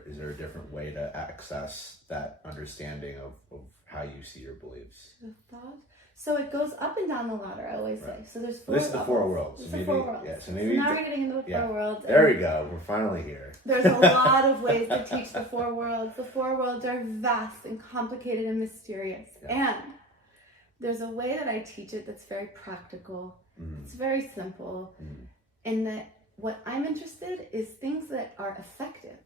is there a different way to access that understanding of how you see your beliefs? The thought? So it goes up and down the ladder, I always say. So there's 4 This is the 4 worlds. It's the 4 worlds. Yeah, so now we're getting into the 4 worlds. There we go. We're finally here. There's a lot of ways to teach the 4 worlds. The 4 worlds are vast and complicated and mysterious. Yeah. And there's a way that I teach it that's very practical. It's very simple. And that what I'm interested is things that are effective.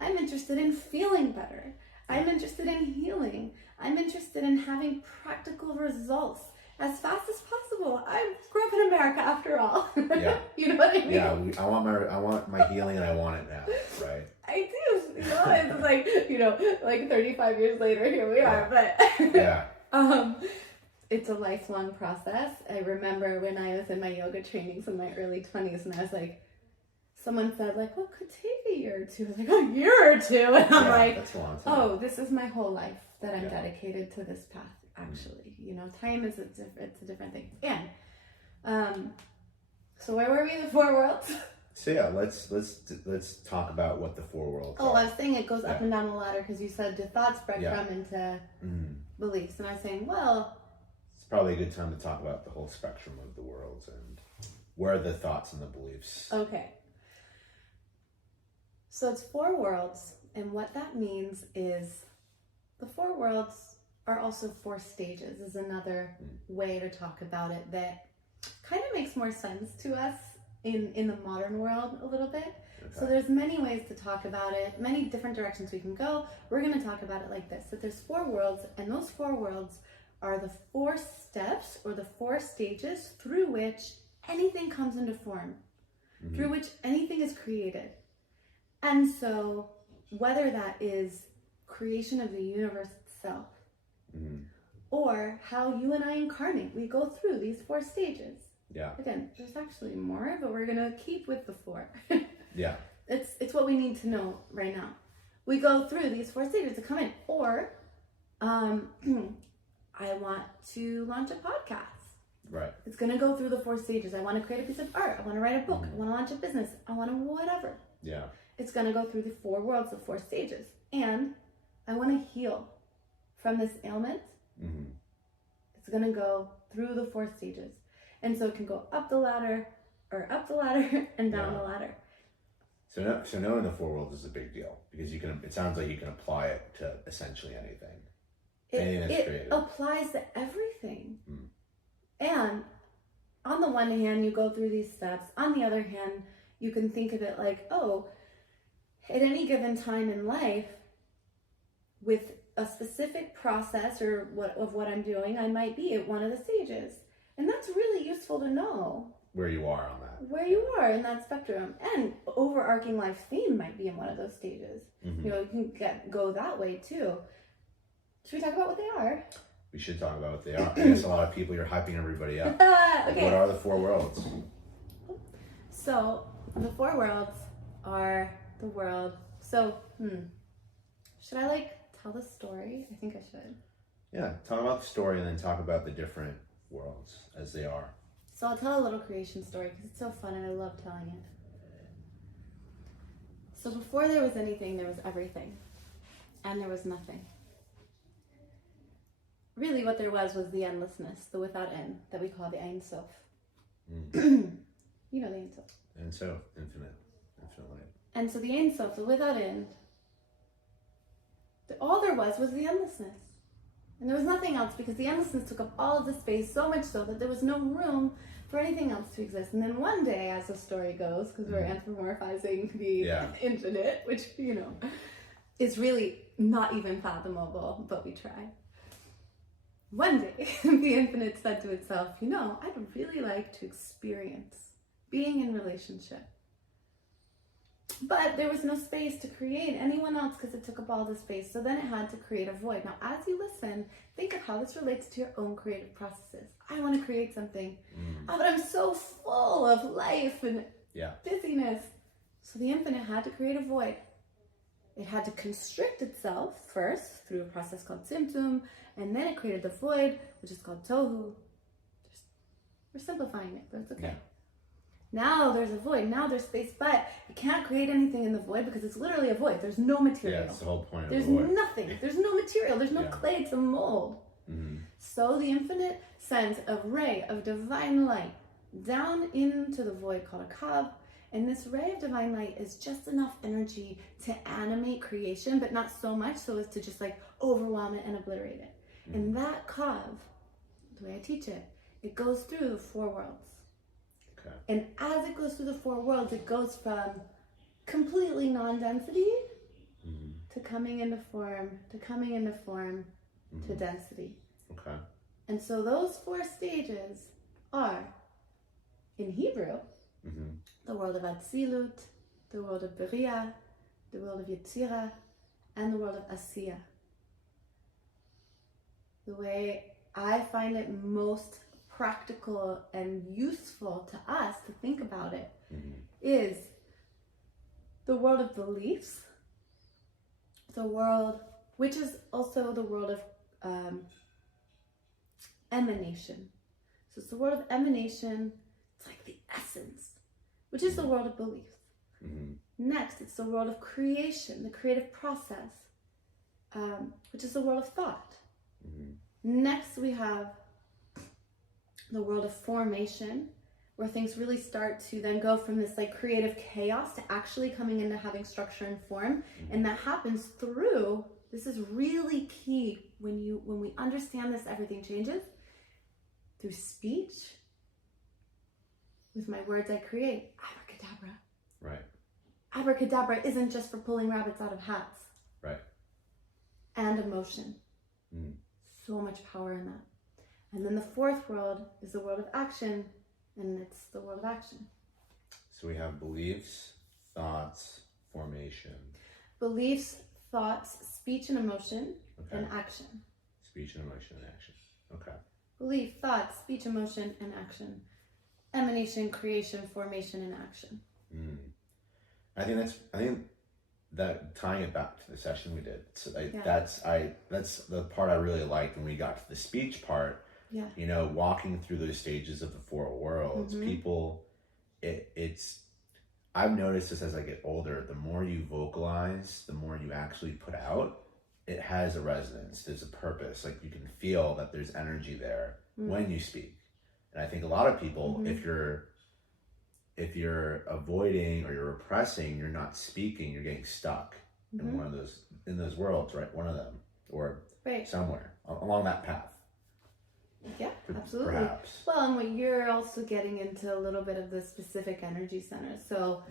I'm interested in feeling better. I'm interested in healing. I'm interested in having practical results as fast as possible. I grew up in America after all. Yeah. You know what I mean? Yeah, I want my healing and I want it now, right? I do. It's like, like 35 years later, here we are. But it's a lifelong process. I remember when I was in my yoga trainings in my early 20s, and I was like, someone said, like, well, it could take a year or 2. I was like, a year or 2? And I'm like, that's a long time. Oh, this is my whole life that I'm dedicated to this path, actually. Time is it's a different thing. And so where were we, the 4 worlds? So yeah, let's talk about what the 4 worlds are. I was saying it goes up and down the ladder because you said the thoughts breadcrumb into beliefs. And I was saying, well, it's probably a good time to talk about the whole spectrum of the worlds and where are the thoughts and the beliefs. Okay. So it's 4 worlds, and what that means is the 4 worlds are also 4 stages, is another way to talk about it that kind of makes more sense to us in the modern world a little bit. Okay. So there's many ways to talk about it, many different directions we can go. We're going to talk about it like this, that there's 4 worlds, and those 4 worlds are the 4 steps or the 4 stages through which anything comes into form, through which anything is created. And so whether that is creation of the universe itself, or how you and I incarnate, we go through these 4 stages. Yeah. Again, there's actually more, but we're going to keep with the 4. Yeah. It's what we need to know right now. We go through these 4 stages to come in. Or I want to launch a podcast. Right. It's going to go through the 4 stages. I want to create a piece of art. I want to write a book. I want to launch a business. I want to whatever. Yeah. It's going to go through the 4 worlds, the 4 stages. And I want to heal from this ailment. It's going to go through the 4 stages. And so it can go up the ladder or up the ladder and down the ladder. So knowing the four worlds is a big deal because it sounds like you can apply it to essentially anything. Anything that's It creative. applies to everything. And on the one hand, you go through these steps. On the other hand, you can think of it like, oh, at any given time in life, with a specific process or what I'm doing, I might be at one of the stages. And that's really useful to know. Where you are on that. Where you are in that spectrum. And overarching life theme might be in one of those stages. You know, you can go that way too. Should we talk about what they are? We should talk about what they are. I guess a lot of people, you're hyping everybody up. Okay. What are the four worlds? So, the four worlds are the world. So, should I tell the story? I think I should. Yeah, talk about the story and then talk about the different worlds as they are. So I'll tell a little creation story because it's so fun and I love telling it. So before there was anything, there was everything. And there was nothing. Really what there was the endlessness, the without end, that we call the Ein Sof. You know the Ein Sof. And so, infinite light. And so the Ein Sof, the without end, all there was the endlessness. And there was nothing else because the endlessness took up all of the space, so much so that there was no room for anything else to exist. And then one day, as the story goes, because we're anthropomorphizing the infinite, which, you know, is really not even fathomable, but we try. One day, the infinite said to itself, you know, I'd really like to experience being in relationship. But there was no space to create anyone else because it took up all the space. So then it had to create a void. Now, as you listen, think of how this relates to your own creative processes. I want to create something, but I'm so full of life and busyness. So the infinite had to create a void. It had to constrict itself first through a process called Tzimtzum, and then it created the void, which is called Tohu. We're simplifying it, but it's okay. Yeah. Now there's a void, now there's space, but you can't create anything in the void because it's literally a void. There's no material. Yeah, it's the whole point of there's the void. Nothing. There's no material. There's no clay to mold. So the infinite sends a ray of divine light down into the void called a kav. And this ray of divine light is just enough energy to animate creation, but not so much so as to just overwhelm it and obliterate it. And that kav, the way I teach it, it goes through the four worlds. Okay. And as it goes through the four worlds, it goes from completely non-density to coming into form, to density. Okay. And so those four stages are, in Hebrew, the world of Atzilut, the world of Beria, the world of Yetzirah, and the world of Asiya. The way I find it most practical and useful to us to think about it is the world of beliefs, the world, which is also the world of emanation. So it's the world of emanation, it's like the essence, which is the world of beliefs. Next, it's the world of creation, the creative process, which is the world of thought. Next, we have the world of formation, where things really start to then go from this creative chaos to actually coming into having structure and form. And that happens through, this is really key, when we understand this, everything changes, through speech. With my words I create, abracadabra. Right. Abracadabra isn't just for pulling rabbits out of hats. Right. And emotion. So much power in that. And then the fourth world is the world of action, and it's the world of action. So we have beliefs, thoughts, formation. Beliefs, thoughts, speech and emotion, and action. Speech and emotion and action. Okay. Belief, thought, speech, emotion, and action. Emanation, creation, formation, and action. I think that tying it back to the session we did. So that's the part I really liked when we got to the speech part. Yeah. You know, walking through those stages of the four worlds, people, it's. I've noticed this as I get older. The more you vocalize, the more you actually put out. It has a resonance. There's a purpose. You can feel that there's energy there when you speak. And I think a lot of people, if you're if you're avoiding or you're repressing, you're not speaking, you're getting stuck in one of those, in those worlds, right? One of them, or somewhere along that path. Yeah, absolutely. Perhaps. Well, and what you're also getting into a little bit of the specific energy centers. So,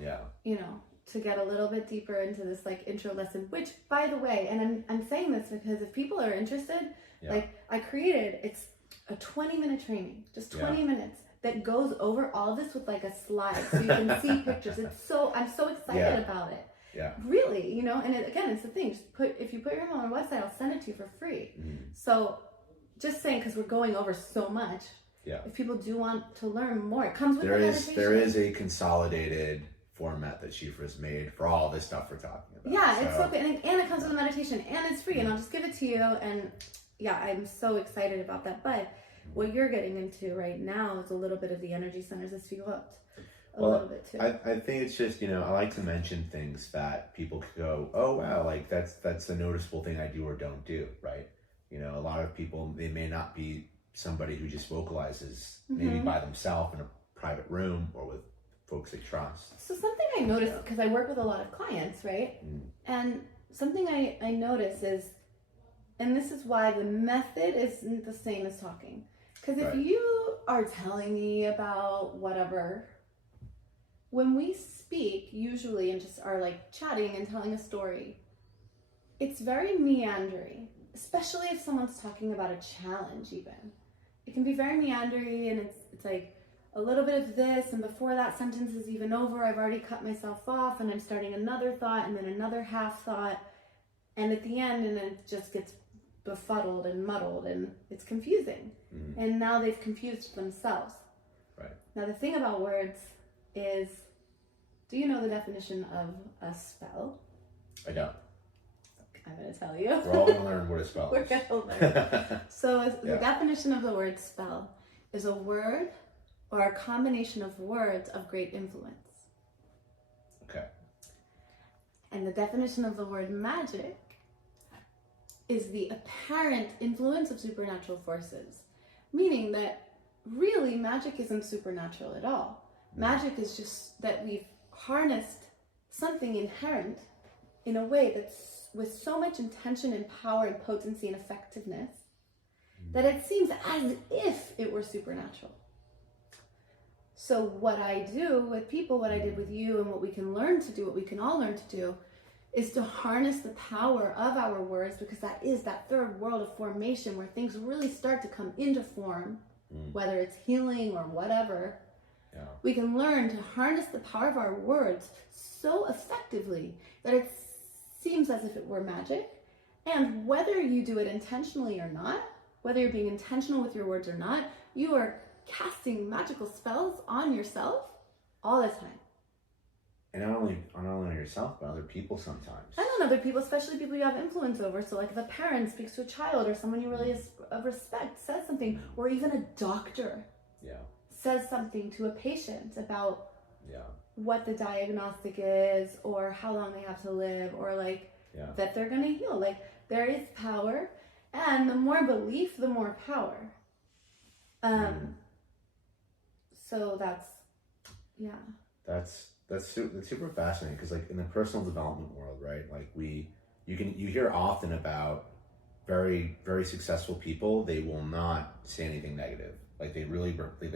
you know, to get a little bit deeper into this like intro lesson, which by the way, and I'm saying this because if people are interested, like I created, it's a 20-minute training, just 20 minutes that goes over all of this with like a slide so you can see pictures. I'm so excited about it. Yeah. Really, you know, and again, it's the thing, if you put your name on our website, I'll send it to you for free. So just saying, because we're going over so much, if people do want to learn more, it comes with meditation. There is a consolidated format that Sheefra's made for all this stuff we're talking about. Yeah, it's so good. And it comes with a meditation, and it's free, and I'll just give it to you. And yeah, I'm so excited about that. But what you're getting into right now is a little bit of the energy centers as you helped a little bit too. I think it's just, you know, I like to mention things that people could go, oh wow, like that's a noticeable thing I do or don't do, right? You know, a lot of people, they may not be somebody who just vocalizes maybe by themselves in a private room or with folks they trust. So something I noticed, because I work with a lot of clients, right? And something I notice is, and this is why the method isn't the same as talking. Because if you are telling me about whatever, when we speak usually and just are like chatting and telling a story, it's very meandering, especially if someone's talking about a challenge even. It can be very meandering, and it's like a little bit of this, and before that sentence is even over, I've already cut myself off and I'm starting another thought and then another half thought, and at the end, and it just gets befuddled and muddled and it's confusing. And now they've confused themselves. Right. Now the thing about words is, do you know the definition of a spell? I don't. I'm going to tell you. We're all going to learn what a spell is. We're going to learn. So the definition of the word spell is a word or a combination of words of great influence. Okay. And the definition of the word magic is the apparent influence of supernatural forces, meaning that really magic isn't supernatural at all. Magic is just that we've harnessed something inherent in a way that's with so much intention and power and potency and effectiveness that it seems as if it were supernatural. So what I do with people, what I did with you, and what we can learn to do, what we can all learn to do, is to harness the power of our words, because that is that third world of formation where things really start to come into form, whether it's healing or whatever. We can learn to harness the power of our words so effectively that it seems as if it were magic. And whether you do it intentionally or not, whether you're being intentional with your words or not, you are casting magical spells on yourself all the time. And not only on yourself, but other people sometimes. And on other people, especially people you have influence over. So like if a parent speaks to a child, or someone you really respect says something, or even a doctor says something to a patient about what the diagnostic is, or how long they have to live, or like that they're going to heal. Like there is power, and the more belief, the more power. So that's super fascinating, because like in the personal development world, right? Like you hear often about very, very successful people. They will not say anything negative. Like they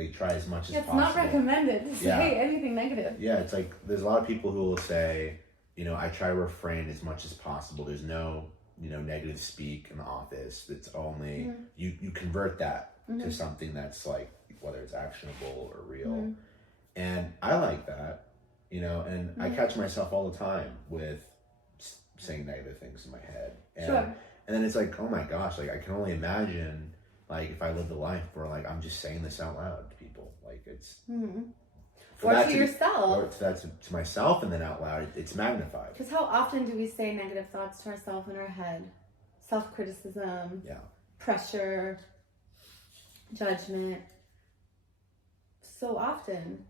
try as much as possible. It's not recommended to say anything negative. Yeah, it's like there's a lot of people who will say, you know, I try to refrain as much as possible. There's no, you know, negative speak in the office. It's only you convert that to something that's like, whether it's actionable or real. And I like that, you know, and I catch myself all the time with saying negative things in my head. And, and then it's like, oh my gosh, like I can only imagine like if I lived a life where like I'm just saying this out loud to people. Like it's or to yourself. Or to myself, and then out loud, it's magnified. Because how often do we say negative thoughts to ourselves in our head? Self-criticism, pressure, judgment. So often.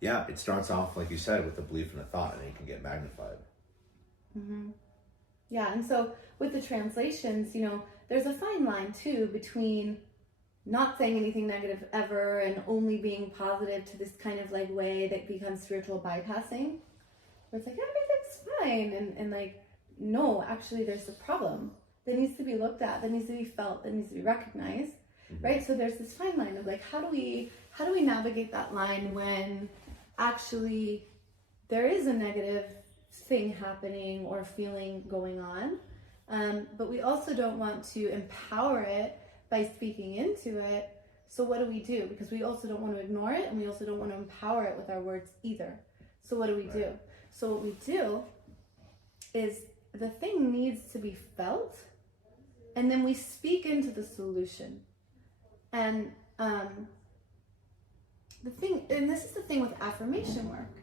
Yeah, it starts off, like you said, with a belief and a thought, and it can get magnified. Yeah, and so with the translations, you know, there's a fine line too between not saying anything negative ever and only being positive to this kind of like way that becomes spiritual bypassing, where it's like everything's fine, and like, no, actually there's a problem that needs to be looked at, that needs to be felt, that needs to be recognized, right? So there's this fine line of like, how do we navigate that line when actually there is a negative thing happening or feeling going on, but we also don't want to empower it by speaking into it. So what do? Because we also don't want to ignore it, and we also don't want to empower it with our words either. So what do we do? So what we do is the thing needs to be felt, and then we speak into the solution. And this is the thing with affirmation work,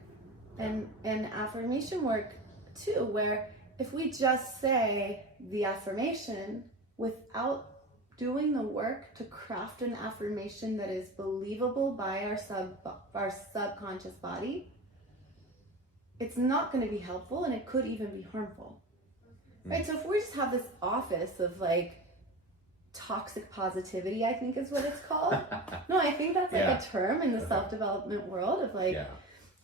and affirmation work too, where if we just say the affirmation without doing the work to craft an affirmation that is believable by our subconscious body, it's not going to be helpful, and it could even be harmful, right? So if we just have this office of like toxic positivity, I think is what it's called. No, I think that's like a term in the self-development world of like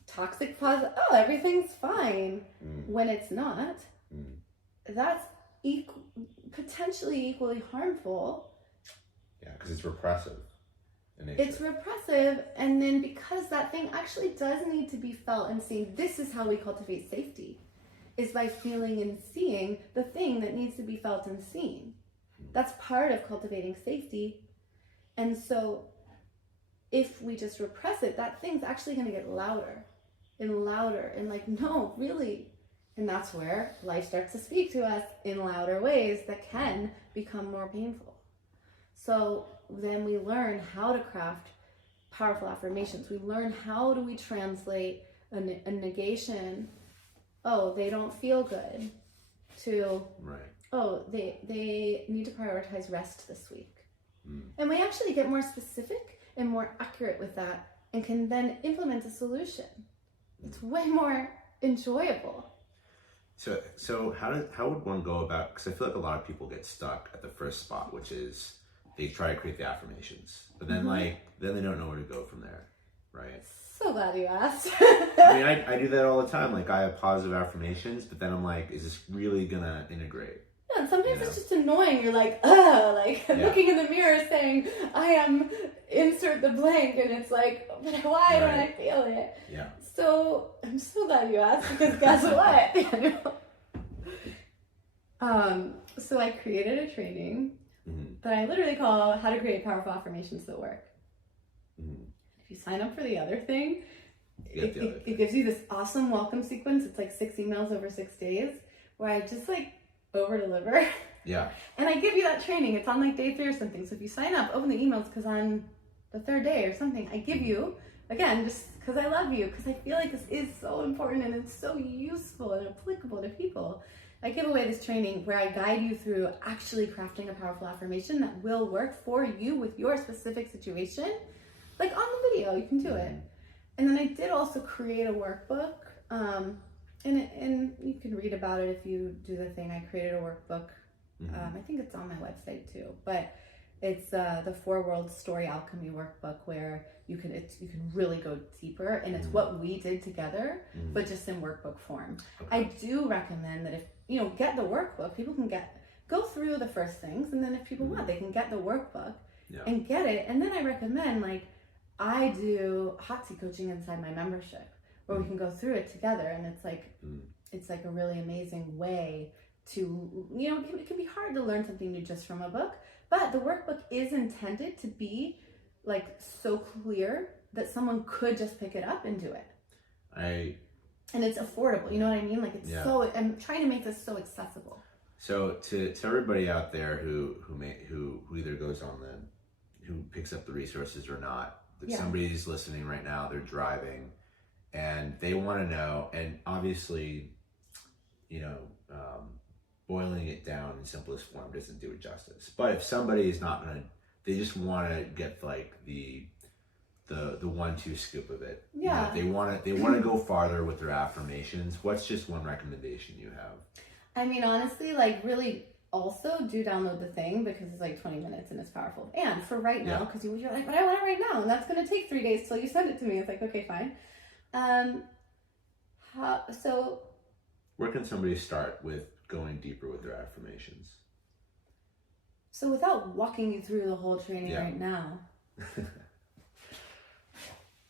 toxic positive. Oh, everything's fine when it's not. That's potentially equally harmful. Yeah, because it's repressive. It's repressive, and then because that thing actually does need to be felt and seen. This is how we cultivate safety, is by feeling and seeing the thing that needs to be felt and seen. That's part of cultivating safety. And so if we just repress it, that thing's actually going to get louder and louder, and like, no, really. And that's where life starts to speak to us in louder ways that can become more painful. So then we learn how to craft powerful affirmations. We learn how do we translate a negation, oh, they don't feel good, to, oh, they need to prioritize rest this week. And we actually get more specific and more accurate with that, and can then implement a solution. It's way more enjoyable. So how would one go about, because I feel like a lot of people get stuck at the first spot, which is they try to create the affirmations, but then then they don't know where to go from there, right? So glad you asked. I mean, I do that all the time. Like, I have positive affirmations, but then I'm like, is this really gonna integrate? Yeah, and sometimes it's just annoying. You're like, looking in the mirror saying, I am insert the blank, and it's like, but why don't I feel it? Yeah. So I'm so glad you asked, because guess what? So I created a training that I literally call How to Create Powerful Affirmations That Work. If you sign up for the other thing, it gives you this awesome welcome sequence. It's like 6 emails over 6 days where I just like over deliver. Yeah. And I give you that training. It's on like day 3 or something. So if you sign up, open the emails, because on the 3rd day or something, I give you, again, just because I love you, because I feel like this is so important and it's so useful and applicable to people. I give away this training where I guide you through actually crafting a powerful affirmation that will work for you with your specific situation. Like on the video, you can do it. And then I did also create a workbook, and you can read about it if you do the thing. I created a workbook. I think it's on my website too, but it's the 4 Worlds Story Alchemy workbook, where you can really go deeper, and it's what we did together, but just in workbook form. I do recommend that if get the workbook, people can go through the first things, and then if people want, they can get the workbook and get it. And then I recommend, like, I do hot seat coaching inside my membership, where we can go through it together, and it's like a really amazing way to, it can be hard to learn something new just from a book, but the workbook is intended to be like so clear that someone could just pick it up and do it. And it's affordable, you know what I mean? Like, it's so, I'm trying to make this so accessible. So to everybody out there who either goes on who picks up the resources or not, if somebody's listening right now, they're driving and they want to know, and obviously, boiling it down in simplest form doesn't do it justice. But if somebody is not gonna, they just want to get like the 1-2 scoop of it. Yeah. They want to go farther with their affirmations. What's just one recommendation you have? I mean, honestly, like, really also do download the thing because it's like 20 minutes and it's powerful. And for right now, Yeah. because you're like, but I want it right now, and that's going to take 3 days till you send it to me. It's like, okay, fine. Where can somebody start with going deeper with their affirmations? So without walking you through the whole training right now,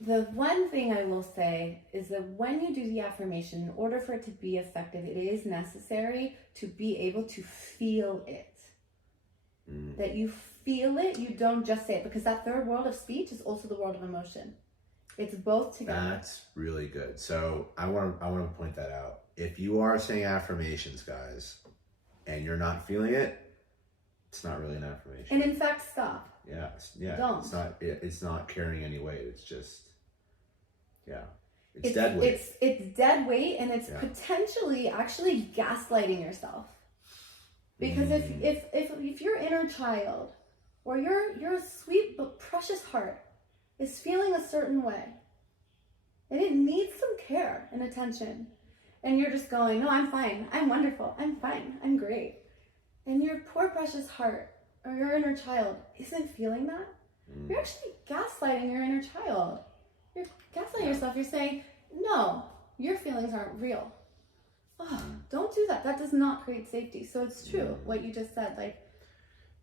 the one thing I will say is that when you do the affirmation, in order for it to be effective, it is necessary to be able to feel it. That you feel it, you don't just say it, because that third world of speech is also the world of emotion. It's both together. That's really good. So I want to point that out. If you are saying affirmations, guys, and you're not feeling it, it's not really an affirmation. And in fact, stop. Yeah. Don't. It's not carrying any weight. It's just, it's dead weight. It's dead weight, and it's potentially actually gaslighting yourself. Because if your inner child or your sweet but precious heart is feeling a certain way, and it needs some care and attention, and you're just going, no, I'm fine, I'm wonderful, I'm fine, I'm great, and your poor precious heart or your inner child isn't feeling that, you're actually gaslighting your inner child. You're gaslighting yourself. You're saying, no, your feelings aren't real. Oh, don't do that. That does not create safety. So it's true what you just said. Like,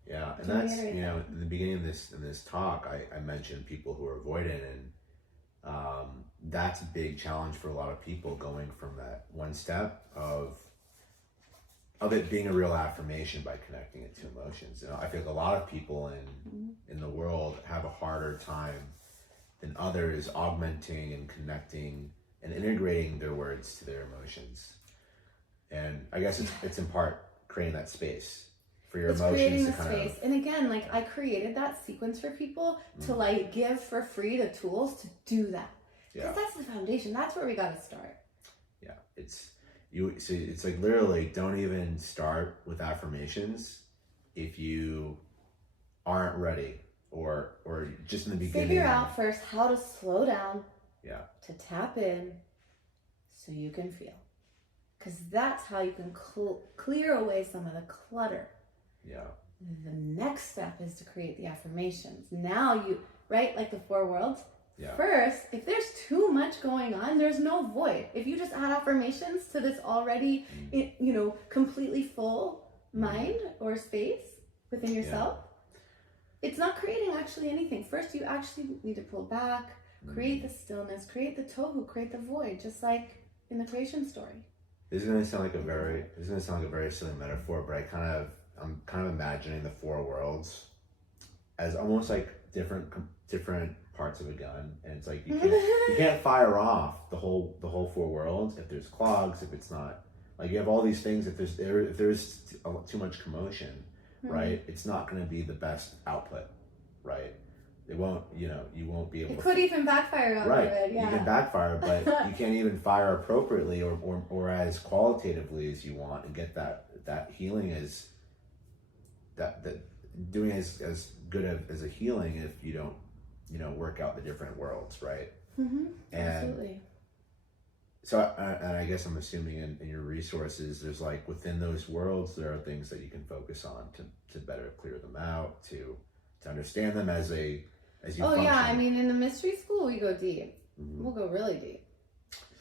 and that's, in the beginning of this talk, I mentioned people who are avoidant, and that's a big challenge for a lot of people, going from that one step of it being a real affirmation by connecting it to emotions. I feel like a lot of people in the world have a harder time than others augmenting and connecting and integrating their words to their emotions. And I guess it's in part creating that space for your emotions to kind of... And again, like, I created that sequence for people to like give for free the tools to do that. Because that's the foundation. That's where we got to start. Yeah, it's like literally don't even start with affirmations if you aren't ready or just in the beginning. Figure out first how to slow down. Yeah. To tap in so you can feel. Because that's how you can clear away some of the clutter. Yeah. The next step is to create the affirmations. Now like the 4 worlds. Yeah. First, if there's too much going on, there's no void. If you just add affirmations to this already, completely full mind or space within yourself, it's not creating actually anything. First, you actually need to pull back, create the stillness, create the tohu, create the void, just like in the creation story. This is gonna sound like a very silly metaphor, but I'm kind of imagining the 4 worlds as almost like different parts of a gun, and it's like you can't fire off the whole 4 worlds if there's clogs, if it's not like you have all these things. If there's too much commotion, right? It's not going to be the best output, right? It won't, you won't be able. It could even backfire on it. Yeah. You can backfire, but you can't even fire appropriately or as qualitatively as you want and get that healing as that doing as good as a healing if you don't work out the different worlds, right? And absolutely. So and I guess I'm assuming in your resources there's like within those worlds there are things that you can focus on to better clear them out, to understand them as you function. Yeah, I mean, in the mystery school we go deep. We'll go really deep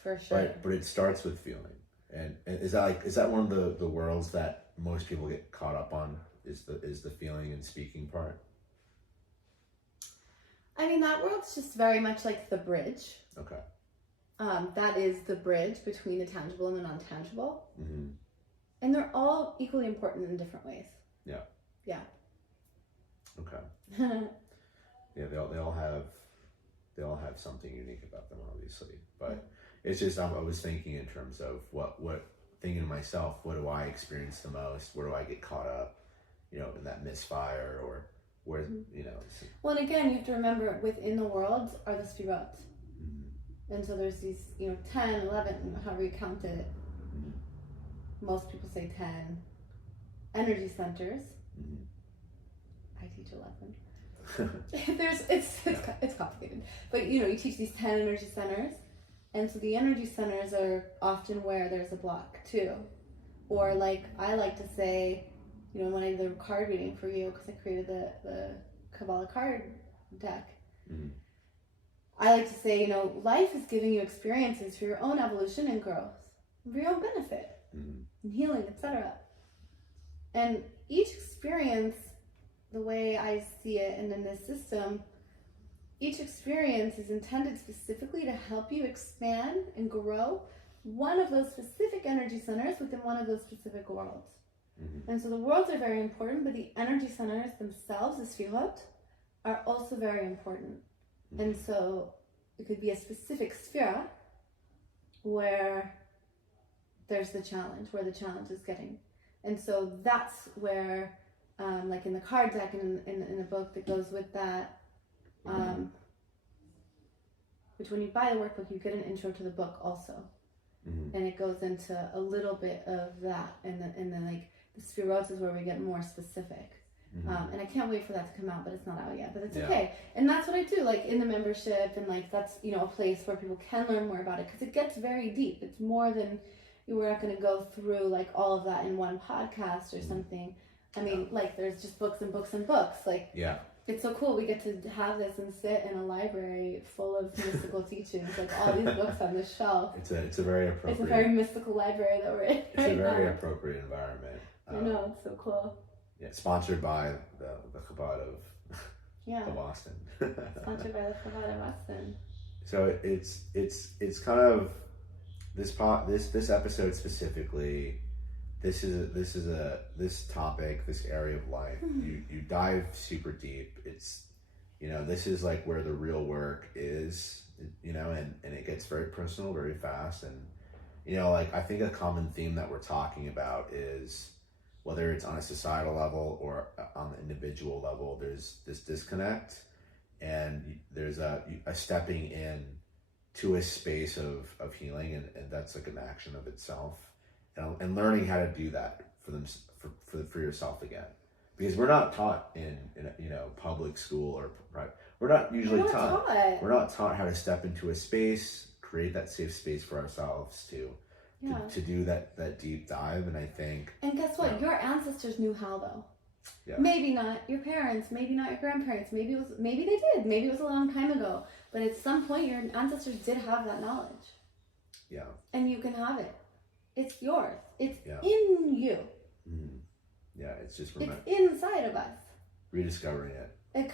for sure. But it starts with feeling. And is that one of the worlds that most people get caught up on, is the feeling and speaking part? I mean, that world's just very much like the bridge. Okay. That is the bridge between the tangible and the non-tangible. And they're all equally important in different ways. Yeah. Yeah. Okay. Yeah, they all have something unique about them, obviously. But it's just I was thinking in terms of what thinking to myself, what do I experience the most? Where do I get caught up, in that misfire, or where Well, and again, you have to remember within the worlds are the spirot. And so there's these, 10, 11, however you count it. Most people say 10 energy centers. I teach 11. It's complicated, but you teach these 10 energy centers, and so the energy centers are often where there's a block too, or like I like to say, when I did the card reading for you, because I created the Kabbalah card deck, I like to say, life is giving you experiences for your own evolution and growth, for your own benefit, and healing, etc. And each experience, the way I see it and in this system, each experience is intended specifically to help you expand and grow one of those specific energy centers within one of those specific worlds. And so the worlds are very important, but the energy centers themselves, the sfirot, are also very important. And so it could be a specific sfira where there's the challenge, where the challenge is getting. And so that's where, like in the card deck and in the book that goes with that, which when you buy the workbook, you get an intro to the book also. And it goes into a little bit of that. And then like the Sfirot is where we get more specific. And I can't wait for that to come out, but it's not out yet. But it's okay. And that's what I do, like in the membership, and like that's a place where people can learn more about it, because it gets very deep. It's more than, we're not going to go through like all of that in one podcast or something. I mean, like there's just books and books and books. Like it's so cool. We get to have this and sit in a library full of mystical teachings, like all these books on this shelf. It's a very appropriate. It's a very mystical library that we're in. It's a very appropriate environment. I know, it's so cool. Yeah, sponsored by the Chabad of Boston. Sponsored by the Chabad of Boston. So it's kind of this episode specifically. This topic, this area of life. You dive super deep. It's this is like where the real work is. And it gets very personal very fast. And like I think a common theme that we're talking about is, whether it's on a societal level or on the individual level, there's this disconnect, and there's a stepping in to a space of healing, and that's like an action of itself, and learning how to do that for yourself again, because we're not taught in public school or private. We're not usually taught. We're not taught how to step into a space, create that safe space for ourselves to do that deep dive. And I think, and guess what, your ancestors knew how though. Maybe not your parents, maybe not your grandparents, maybe they did, maybe it was a long time ago, but at some point your ancestors did have that knowledge, and you can have it. It's yours. It's in you. It's just it's inside of us, rediscovering it.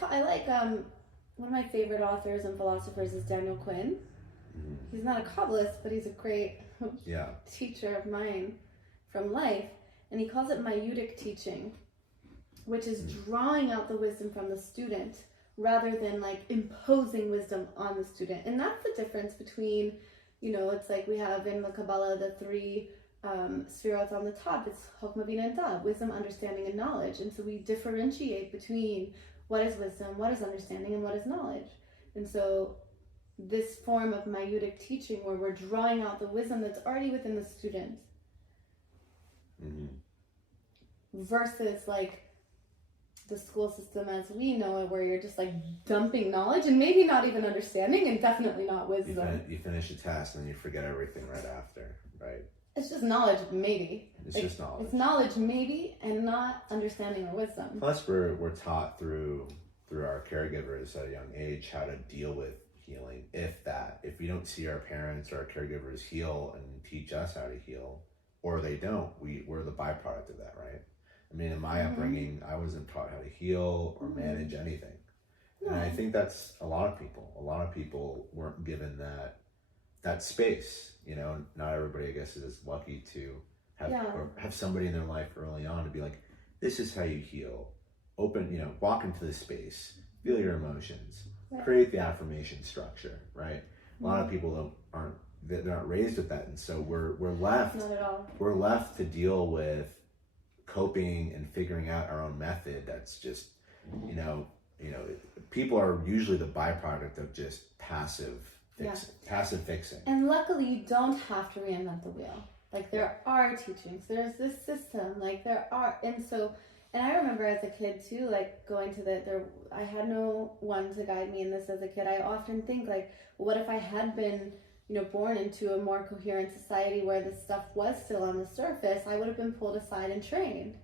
I like one of my favorite authors and philosophers is Daniel Quinn. He's not a Kabbalist, but he's a great teacher of mine from life, and he calls it maieutic teaching, which is drawing out the wisdom from the student rather than like imposing wisdom on the student. And that's the difference between, it's like we have in the Kabbalah the three spheroids on the top. It's Chokmah, Bina, and Da, wisdom, understanding, and knowledge. And so we differentiate between what is wisdom, what is understanding, and what is knowledge. And so this form of maieutic teaching, where we're drawing out the wisdom that's already within the student, versus like the school system as we know it, where you're just like dumping knowledge and maybe not even understanding, and definitely not wisdom. You finish a test and then you forget everything right after, right? It's just knowledge, maybe. It's just knowledge. It's knowledge, maybe, and not understanding or wisdom. Plus, we're taught through our caregivers at a young age how to deal with healing. If we don't see our parents or our caregivers heal and teach us how to heal, or they don't, we're the byproduct of that, right? I mean, in my upbringing, I wasn't taught how to heal or manage anything. And I think that's a lot of people. A lot of people weren't given that space. Not everybody, I guess, is lucky to have somebody in their life early on to be like, this is how you heal. Open, walk into this space, feel your emotions, create the affirmation structure, right? A lot of people they're not raised with that, and so we're left. Not at all. We're left to deal with coping and figuring out our own method. That's just, people are usually the byproduct of just passive fixing. And luckily, you don't have to reinvent the wheel. Like there are teachings. There's this system. Like there are, and I remember as a kid too, like going to I had no one to guide me in this as a kid. I often think like, what if I had been, born into a more coherent society where this stuff was still on the surface? I would have been pulled aside and trained.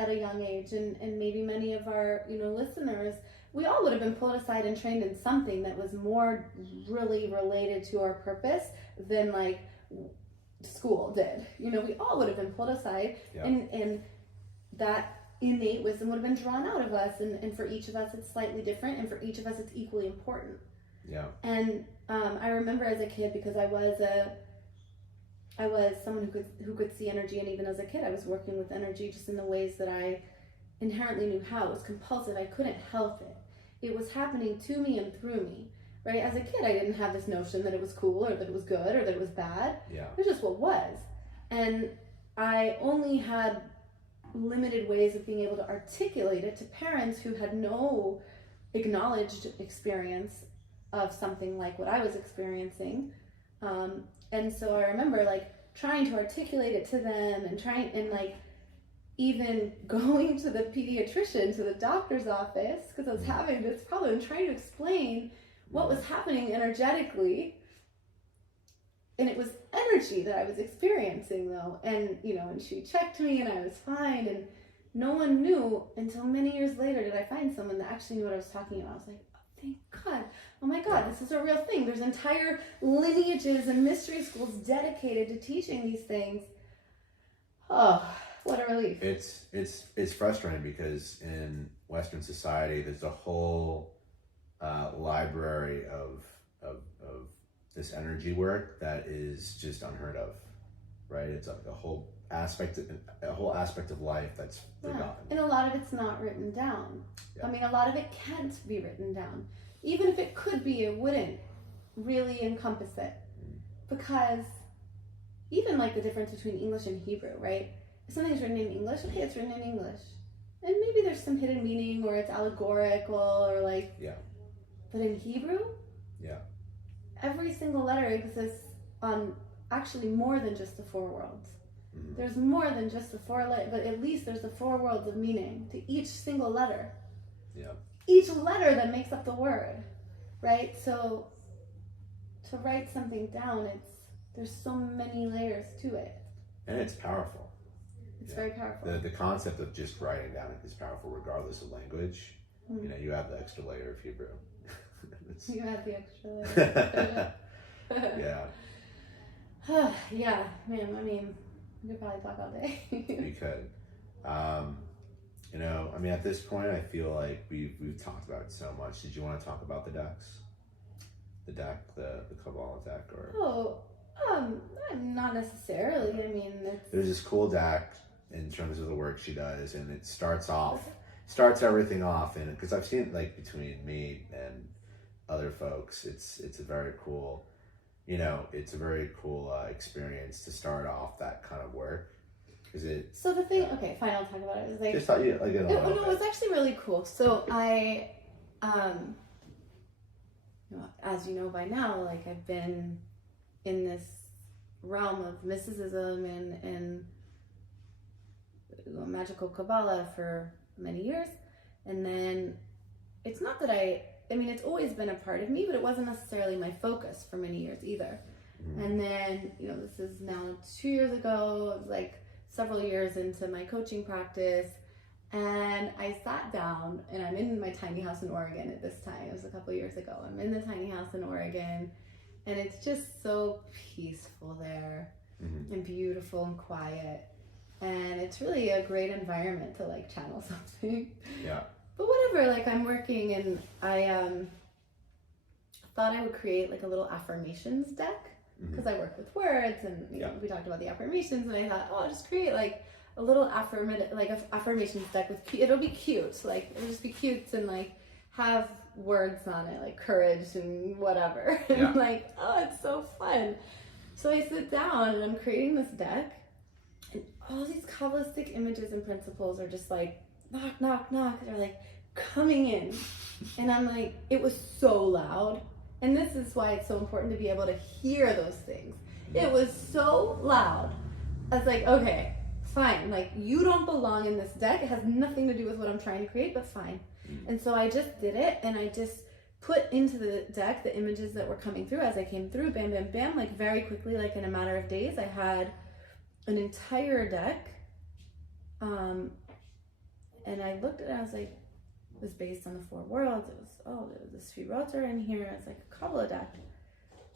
at a young age, and maybe many of our, listeners, we all would have been pulled aside and trained in something that was more really related to our purpose than like school did. We all would have been pulled aside, and that innate wisdom would have been drawn out of us, and for each of us it's slightly different, and for each of us it's equally important. And I remember as a kid, because I was someone who could see energy, and even as a kid I was working with energy just in the ways that I inherently knew how. It was compulsive. I couldn't help it. It was happening to me and through me, right? As a kid I didn't have this notion that it was cool or that it was good or that it was bad. It was just what was. And I only had limited ways of being able to articulate it to parents who had no acknowledged experience of something like what I was experiencing. And so I remember like trying to articulate it to them, and like even going to the pediatrician, to the doctor's office, because I was having this problem, and trying to explain what was happening energetically. And it was energy that I was experiencing though. And, and she checked me and I was fine. And no one knew until many years later did I find someone that actually knew what I was talking about. I was like, oh, thank God. Oh my God, this is a real thing. There's entire lineages and mystery schools dedicated to teaching these things. Oh, what a relief. It's frustrating because in Western society, there's a whole library of this energy work that is just unheard of, right? It's like a whole aspect of life that's forgotten. And a lot of it's not written down. I mean, a lot of it can't be written down. Even if it could be, it wouldn't really encompass it. Because even like the difference between English and Hebrew, right? If something's written in English, okay, it's written in English. And maybe there's some hidden meaning, or it's allegorical, or like... But in Hebrew? Every single letter exists on actually more than just the four worlds. There's more than just the four letters, but at least there's the four worlds of meaning to each single letter. Each letter that makes up the word, right? So to write something down, there's so many layers to it. And it's powerful. It's very powerful. The concept of just writing down is powerful regardless of language. You have the extra layer of Hebrew. You have the extra layer. Yeah, man, I mean, we could probably talk all day. We could. I mean, at this point, I feel like we've talked about it so much. Did you want to talk about the decks? The deck, the Kabbalah deck, or? Not necessarily. I mean, there's this cool deck in terms of the work she does, and it starts everything off, and because I've seen it like between me and other folks, it's a very cool, experience to start off that kind of work. So the thing, okay, fine, I'll talk about it. It was like, just thought it was actually really cool. So I, as you know by now, like I've been in this realm of mysticism and magical Kabbalah for many years. And then it's not that it's always been a part of me, but it wasn't necessarily my focus for many years either. And then, this is now 2 years ago. It was like several years into my coaching practice, and I sat down, and I'm in my tiny house in Oregon at this time. It was a couple years ago. I'm in the tiny house in Oregon, and it's just so peaceful there, and beautiful and quiet, and it's really a great environment to like channel something. But whatever, like I'm working, and I thought I would create like a little affirmations deck, because I work with words, and we talked about the affirmations, and I thought, I'll just create like a little affirmations deck with it'll be cute, like it'll just be cute and like have words on it like courage and whatever. And I'm like, oh, it's so fun. So I sit down and I'm creating this deck, and all these Kabbalistic images and principles are just like knock, knock, knock. They're like coming in, and I'm like, it was so loud. And this is why it's so important to be able to hear those things. It was so loud. I was like, okay, fine. Like, you don't belong in this deck. It has nothing to do with what I'm trying to create, but fine. And so I just did it, and I just put into the deck the images that were coming through as I came through. Bam, bam, bam. Like, very quickly, like in a matter of days, I had an entire deck And I looked at it, I was like, it was based on the 4 worlds. It was, there was this Rotor in here. It's like a Kabbalah deck.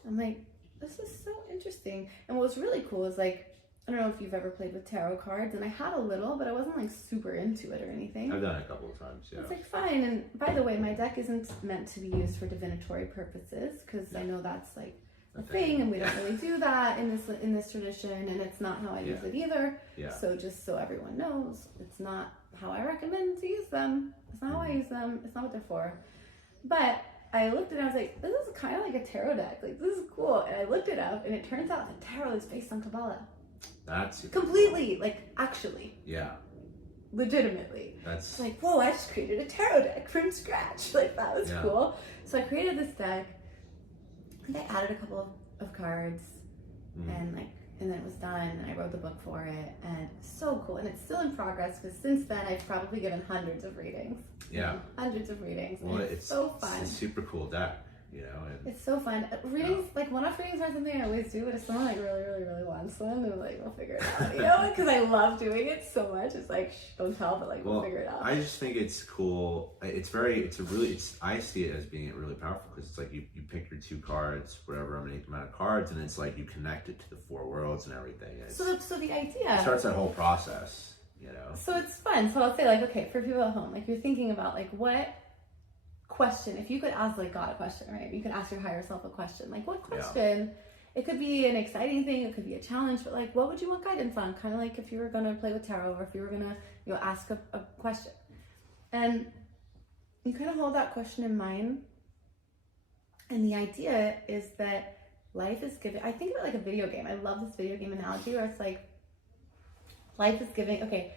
I'm like, this is so interesting. And what was really cool is like, I don't know if you've ever played with tarot cards, and I had a little, but I wasn't like super into it or anything. I've done it a couple of times, yeah. It's like fine. And by the way, my deck isn't meant to be used for divinatory purposes, because I know that's like a thing, and we don't really do that in this tradition, and it's not how I use it either. Yeah. So just so everyone knows, it's not how I recommend to use them. It's not how I use them. It's not what they're for. But I looked at it, I was like, this is kind of like a tarot deck. Like, this is cool. And I looked it up, and it turns out that tarot is based on Kabbalah. That's completely, like, actually. Yeah. Legitimately. That's like, whoa, I just created a tarot deck from scratch. Like, that was cool. So I created this deck, and I added a couple of cards, and then it was done, and I wrote the book for it, and so cool. And it's still in progress, because since then I've probably given hundreds of readings. Yeah. Hundreds of readings. Well, and it's so fun. It's a super cool deck, you know. And it's so fun. Readings, like one-off readings aren't something I always do, but if someone like really, really, really wants one, they're like, we'll figure it out. You know, because I love doing it so much. It's like, don't tell, but like, we'll figure it out. I just think it's cool. I see it as being really powerful, because it's like you pick your 2 cards, whatever amount of cards, and it's like you connect it to the 4 worlds and everything. And so the idea starts that whole process. You know? So it's fun. So I'll say, like, okay, for people at home, like, you're thinking about, like, what question, if you could ask, like, God a question, right? You could ask your higher self a question. Like, what question? Yeah. It could be an exciting thing. It could be a challenge. But, like, what would you want guidance on? Kind of like if you were going to play with tarot, or if you were going to, ask a question. And you kind of hold that question in mind. And the idea is that life is giving. I think of it like a video game. I love this video game analogy where it's like, life is giving. Okay,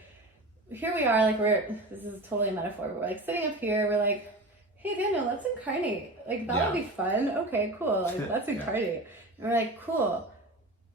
here we are, like, this is totally a metaphor, but we're like sitting up here, we're like, hey Daniel, let's incarnate. Like, that would be fun. Okay, cool. Like, let's incarnate. And we're like, cool.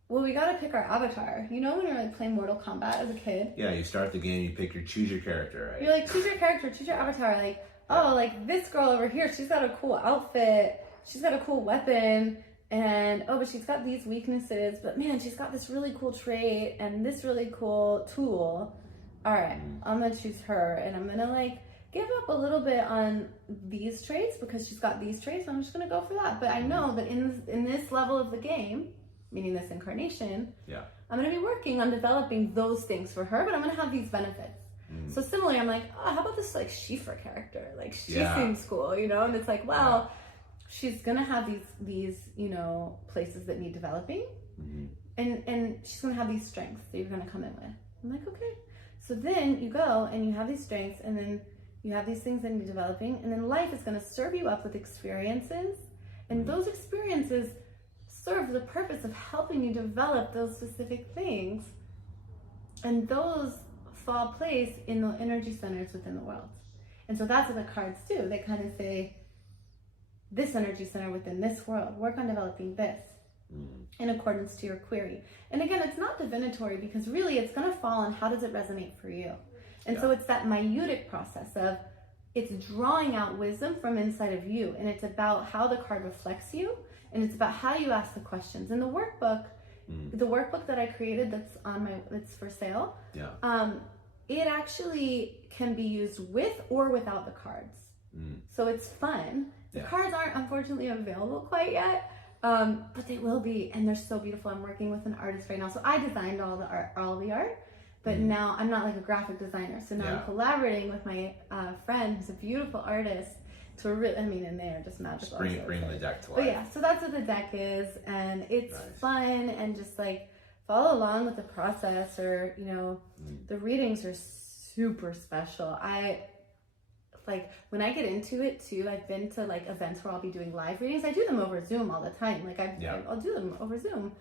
Well, we gotta pick our avatar. You know when you're like playing Mortal Kombat as a kid? Yeah, you start the game, you choose your character, right? You're like, choose your character, choose your avatar. Like, oh, like this girl over here, she's got a cool outfit, she's got a cool weapon, and but she's got these weaknesses, but man, she's got this really cool trait and this really cool tool. All right, I'm gonna choose her, and I'm gonna like give up a little bit on these traits because she's got these traits. I'm just gonna go for that. But I know that in this level of the game, meaning this incarnation, I'm gonna be working on developing those things for her, but I'm gonna have these benefits. So similarly, I'm like, oh, how about this like Sheefra character? Like, she seems cool, you know? And it's like, well, she's gonna have these places that need developing, and she's gonna have these strengths that you're gonna come in with. I'm like, okay. So then you go and you have these strengths, and then you have these things that need developing, and then life is gonna serve you up with experiences, and those experiences serve the purpose of helping you develop those specific things, and those fall place in the energy centers within the world. And so that's what the cards do. They kind of say, this energy center within this world, work on developing this in accordance to your query. And again, it's not divinatory, because really it's going to fall on how does it resonate for you. And so it's that maieutic process of, it's drawing out wisdom from inside of you, and it's about how the card reflects you, and it's about how you ask the questions. And the workbook that I created that's for sale, it actually can be used with or without the cards. So it's fun. The cards aren't unfortunately available quite yet, but they will be, and they're so beautiful. I'm working with an artist right now. So I designed all the art, but now I'm not like a graphic designer. So now I'm collaborating with my friend who's a beautiful artist. And they are just magical. Bring the deck to life. But yeah, so that's what the deck is, and it's fun, and just like follow along with the process, or the readings are super special. When I get into it too, I've been to like events where I'll be doing live readings. I do them over Zoom all the time. I'll do them over Zoom.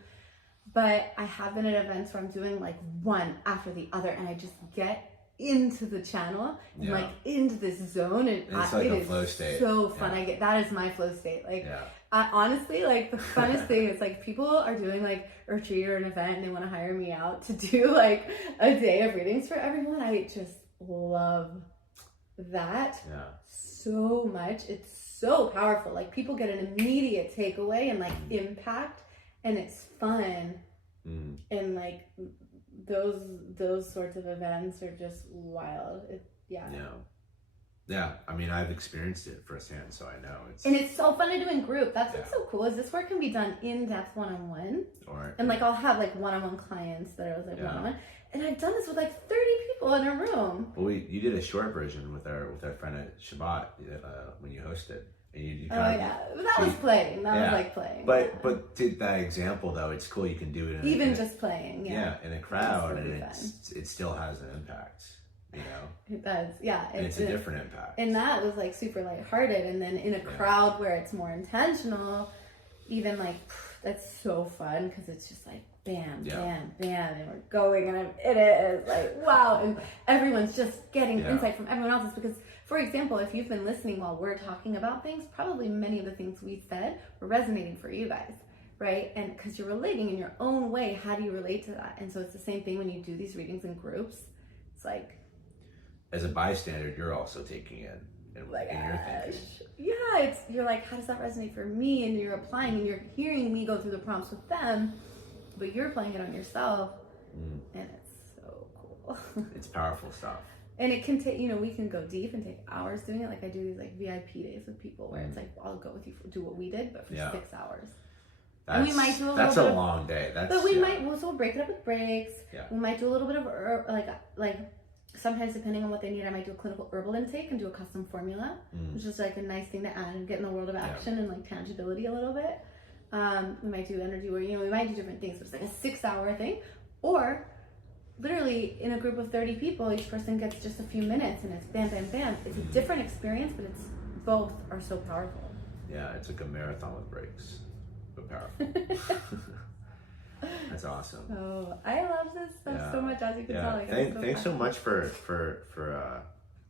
But I have been at events where I'm doing like one after the other, and I just get into the channel and like into this zone, and it's like a flow state. So fun. That is my flow state. Honestly, like the funnest thing is like people are doing like a retreat or an event, and they want to hire me out to do like a day of readings for everyone. I just love that so much. It's so powerful. Like, people get an immediate takeaway and like impact, and it's fun. And like those sorts of events are just wild. Yeah. Yeah, I mean, I've experienced it firsthand, so I know and it's so fun to do in group. That's what's so cool, is this work can be done in depth one-on-one. And like I'll have like one-on-one clients that are like one-on-one, and I've done this with like 30 people in a room. Well, you did a short version with our friend at Shabbat when you hosted. And you that was playing. That was like playing. But to that example though, it's cool. You can do it just playing. In a crowd, and it still has an impact. You know, it does. Yeah, and it's a different impact. And that was like super lighthearted, and then in a crowd where it's more intentional, even like that's so fun because it's just like bam, bam, bam, and we're going, and it is like wow, and everyone's just getting insight from everyone else. Because, for example, if you've been listening while we're talking about things, probably many of the things we said were resonating for you guys, right? And because you're relating in your own way, how do you relate to that? And so it's the same thing when you do these readings in groups. It's like, as a bystander, you're also taking in and you're thinking. Yeah, you're like, how does that resonate for me? And you're applying, and you're hearing me go through the prompts with them, but you're playing it on yourself, and it's so cool. It's powerful stuff. And it can take, we can go deep and take hours doing it. Like I do these like VIP days with people where it's like, I'll go with you, do what we did, but for 6 hours. And we might do that's a long day. But we might also break it up with breaks. Yeah. We might do a little bit of like sometimes depending on what they need, I might do a clinical herbal intake and do a custom formula, which is like a nice thing to add and get in the world of action and like tangibility a little bit. We might do energy where, we might do different things. So it's like a 6-hour thing, or literally in a group of 30 people, each person gets just a few minutes, and it's bam, bam, bam. It's a different experience, but it's both are so powerful. Yeah, it's like a marathon with breaks, but powerful. That's awesome. Oh, I love this stuff so much, as you can tell. Thanks so much for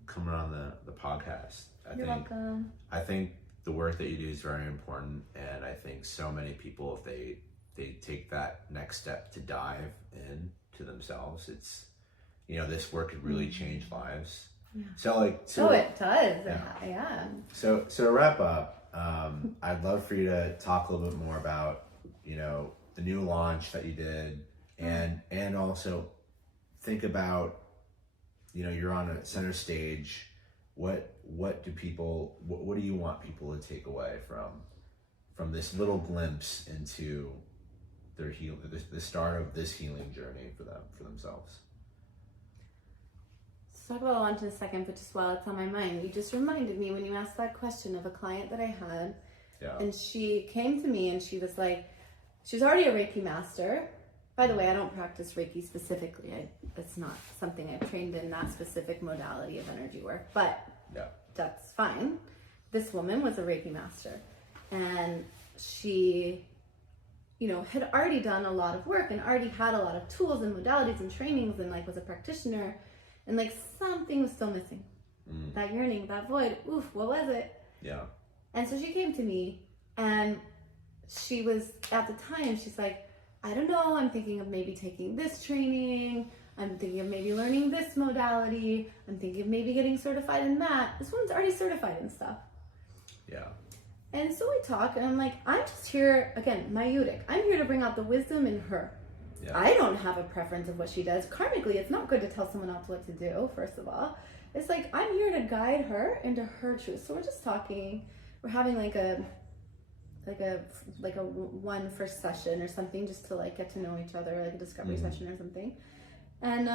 coming on the podcast. You're welcome. I think the work that you do is very important, and I think so many people, if they take that next step to dive in to themselves, it's this work could really change lives. Yeah. So it does. Yeah. So to wrap up, I'd love for you to talk a little bit more about the new launch that you did, and also think about you're on a center stage. What do you want people to take away from this little glimpse into their the start of this healing journey for themselves? Let's talk about the launch in a second, but just while it's on my mind, you just reminded me when you asked that question of a client that I had, and she came to me and she was like, she's already a Reiki master. By the way, I don't practice Reiki specifically. It's not something I've trained in, that specific modality of energy work, but that's fine. This woman was a Reiki master, and she, had already done a lot of work and already had a lot of tools and modalities and trainings, and like was a practitioner, and like something was still missing. That yearning, that void, what was it? Yeah. And so she came to me, and she was, at the time, she's like, I don't know, I'm thinking of maybe taking this training, I'm thinking of maybe learning this modality, I'm thinking of maybe getting certified in that. This one's already certified in stuff. Yeah. And so we talk, and I'm like, I'm just here, again, Mayudic, I'm here to bring out the wisdom in her. Yeah. I don't have a preference of what she does. Karmically, it's not good to tell someone else what to do, first of all. It's like, I'm here to guide her into her truth. So we're just talking, we're having like a one first session or something, just to like get to know each other, like a discovery session or something. And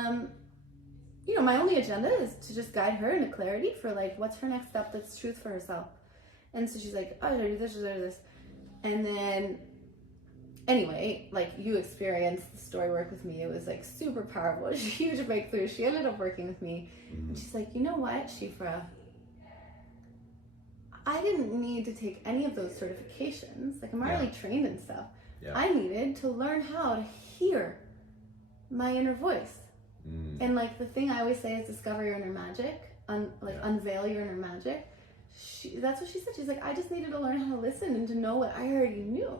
my only agenda is to just guide her into clarity for like what's her next step that's truth for herself. And so she's like, oh, should I do this, should I do this? And then anyway, like you experienced the story work with me, it was like super powerful. It was a huge breakthrough. She ended up working with me, and she's like, you know what, Sheefra, I didn't need to take any of those certifications. Like I'm already trained and stuff. Yeah. I needed to learn how to hear my inner voice. And like the thing I always say is discover your inner magic, unveil your inner magic. That's what she said. She's like, I just needed to learn how to listen and to know what I already knew.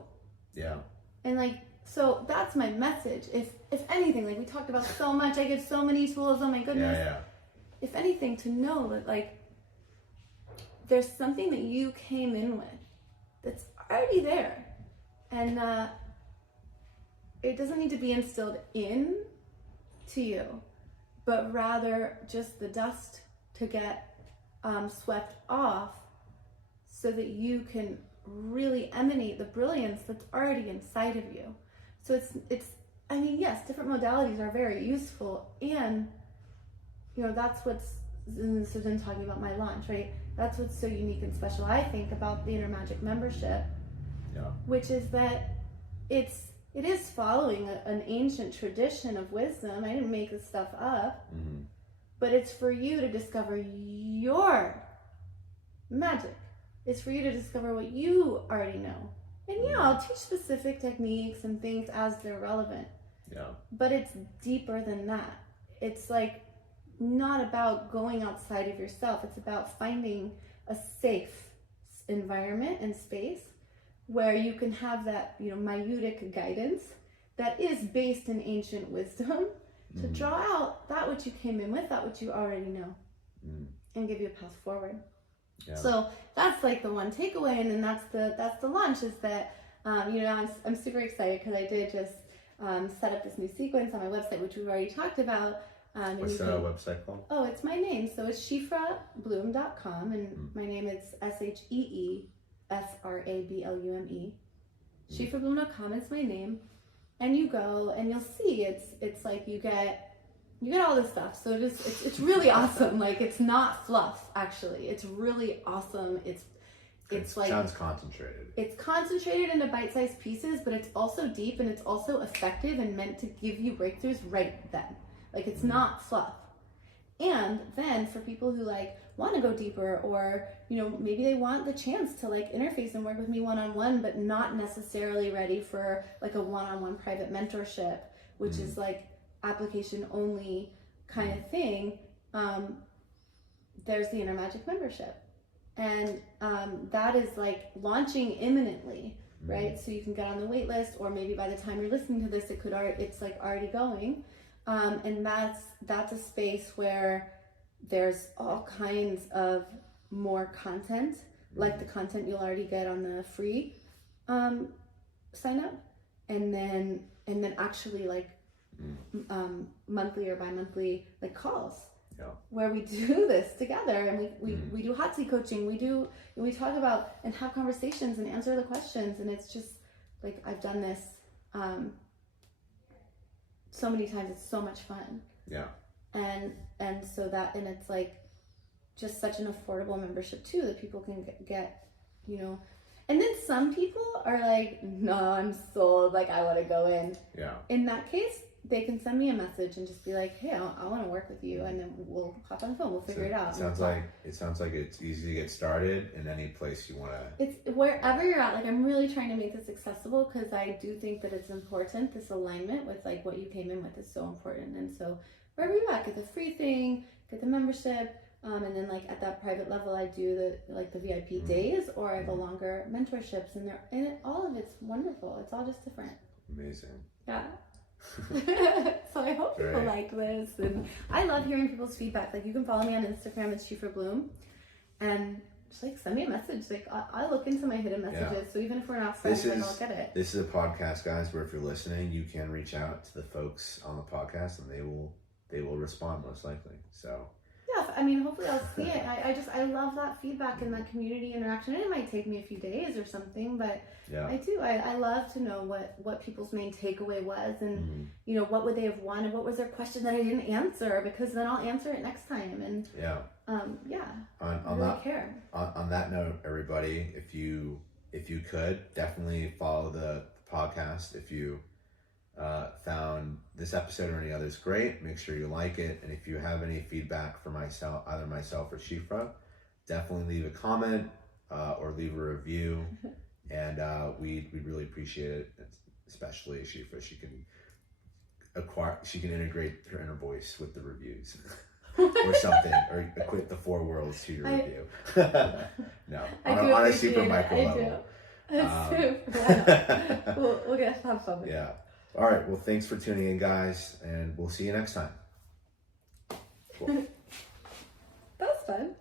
Yeah. And like, so that's my message. If anything, like we talked about so much, I give so many tools, oh my goodness. Yeah. If anything, to know that like, there's something that you came in with that's already there. And it doesn't need to be instilled in to you, but rather just the dust to get swept off so that you can really emanate the brilliance that's already inside of you. So it's I mean, yes, different modalities are very useful, and that's what's, and this is in talking about my launch, right? That's what's so unique and special, I think, about the Inner Magic membership, which is that it is following an ancient tradition of wisdom. I didn't make this stuff up, but it's for you to discover your magic. It's for you to discover what you already know. And I'll teach specific techniques and things as they're relevant. Yeah. But it's deeper than that. It's like not about going outside of yourself. It's about finding a safe environment and space where you can have that, myutic guidance that is based in ancient wisdom to draw out that which you came in with, that which you already know, and give you a path forward. Yeah. So that's like the one takeaway, and then that's the launch, is that I'm super excited because I did just set up this new sequence on my website, which we've already talked about. What's the website called? Oh, it's my name. So it's sheefrablume.com, and my name is SheeFraBlume. Sheefrablume.com is my name, and you go and you'll see it's like you get all this stuff. So it's really awesome. Like, it's not fluff, actually. It's really awesome. It's like, sounds concentrated. It's concentrated into bite-sized pieces, but it's also deep, and it's also effective and meant to give you breakthroughs right then. Like, it's not fluff. And then for people who want to go deeper, or maybe they want the chance to interface and work with me one-on-one, but not necessarily ready for a one-on-one private mentorship, which is application only kind of thing. There's the Inner Magic membership, and that is launching imminently, right? So you can get on the wait list, or maybe by the time you're listening to this, it's already going. And that's a space where there's all kinds of more content, like the content you'll already get on the free sign up, and then actually monthly or bi-monthly calls, where we do this together, and we do hot seat coaching. We talk about and have conversations and answer the questions, and it's just I've done this so many times. It's so much fun. Yeah. And so that, and it's just such an affordable membership too, that people can get, and then some people are no, I'm sold, I want to go in. Yeah. In that case, they can send me a message and just be hey, I want to work with you, and then we'll hop on the phone, we'll figure it out. It sounds like it's easy to get started in any place you want to. It's wherever you're at. I'm really trying to make this accessible, because I do think that it's important. This alignment with what you came in with is so important. And so wherever you're at, get the free thing, get the membership, and then at that private level, I do the VIP days, or the longer mentorships, and all of it's wonderful. It's all just different. Amazing. Yeah. So I hope people like this, and I love hearing people's feedback. You can follow me on Instagram, it's Sheefra Blume, and just send me a message. I look into my hidden messages, so even if we're not friends, I'll get it. This is a podcast, guys, where if you're listening, you can reach out to the folks on the podcast, and they will respond most likely. So yeah, hopefully I'll see it. I love that feedback and that community interaction. And it might take me a few days or something, but I do. I love to know what people's main takeaway was, and what would they have wanted, what was their question that I didn't answer, because then I'll answer it next time. And I really care. On that note, everybody, if you could definitely follow the podcast. If you found this episode or any others great, make sure you like it. And if you have any feedback for either myself or Sheefra, definitely leave a comment or leave a review, and we'd really appreciate it. Especially Sheefra, she can integrate her inner voice with the reviews or something, or equate the 4 worlds to your review. No, on a super micro level. That's true. We'll get have fun with it. Yeah. All right. Well, thanks for tuning in, guys, and we'll see you next time. Cool.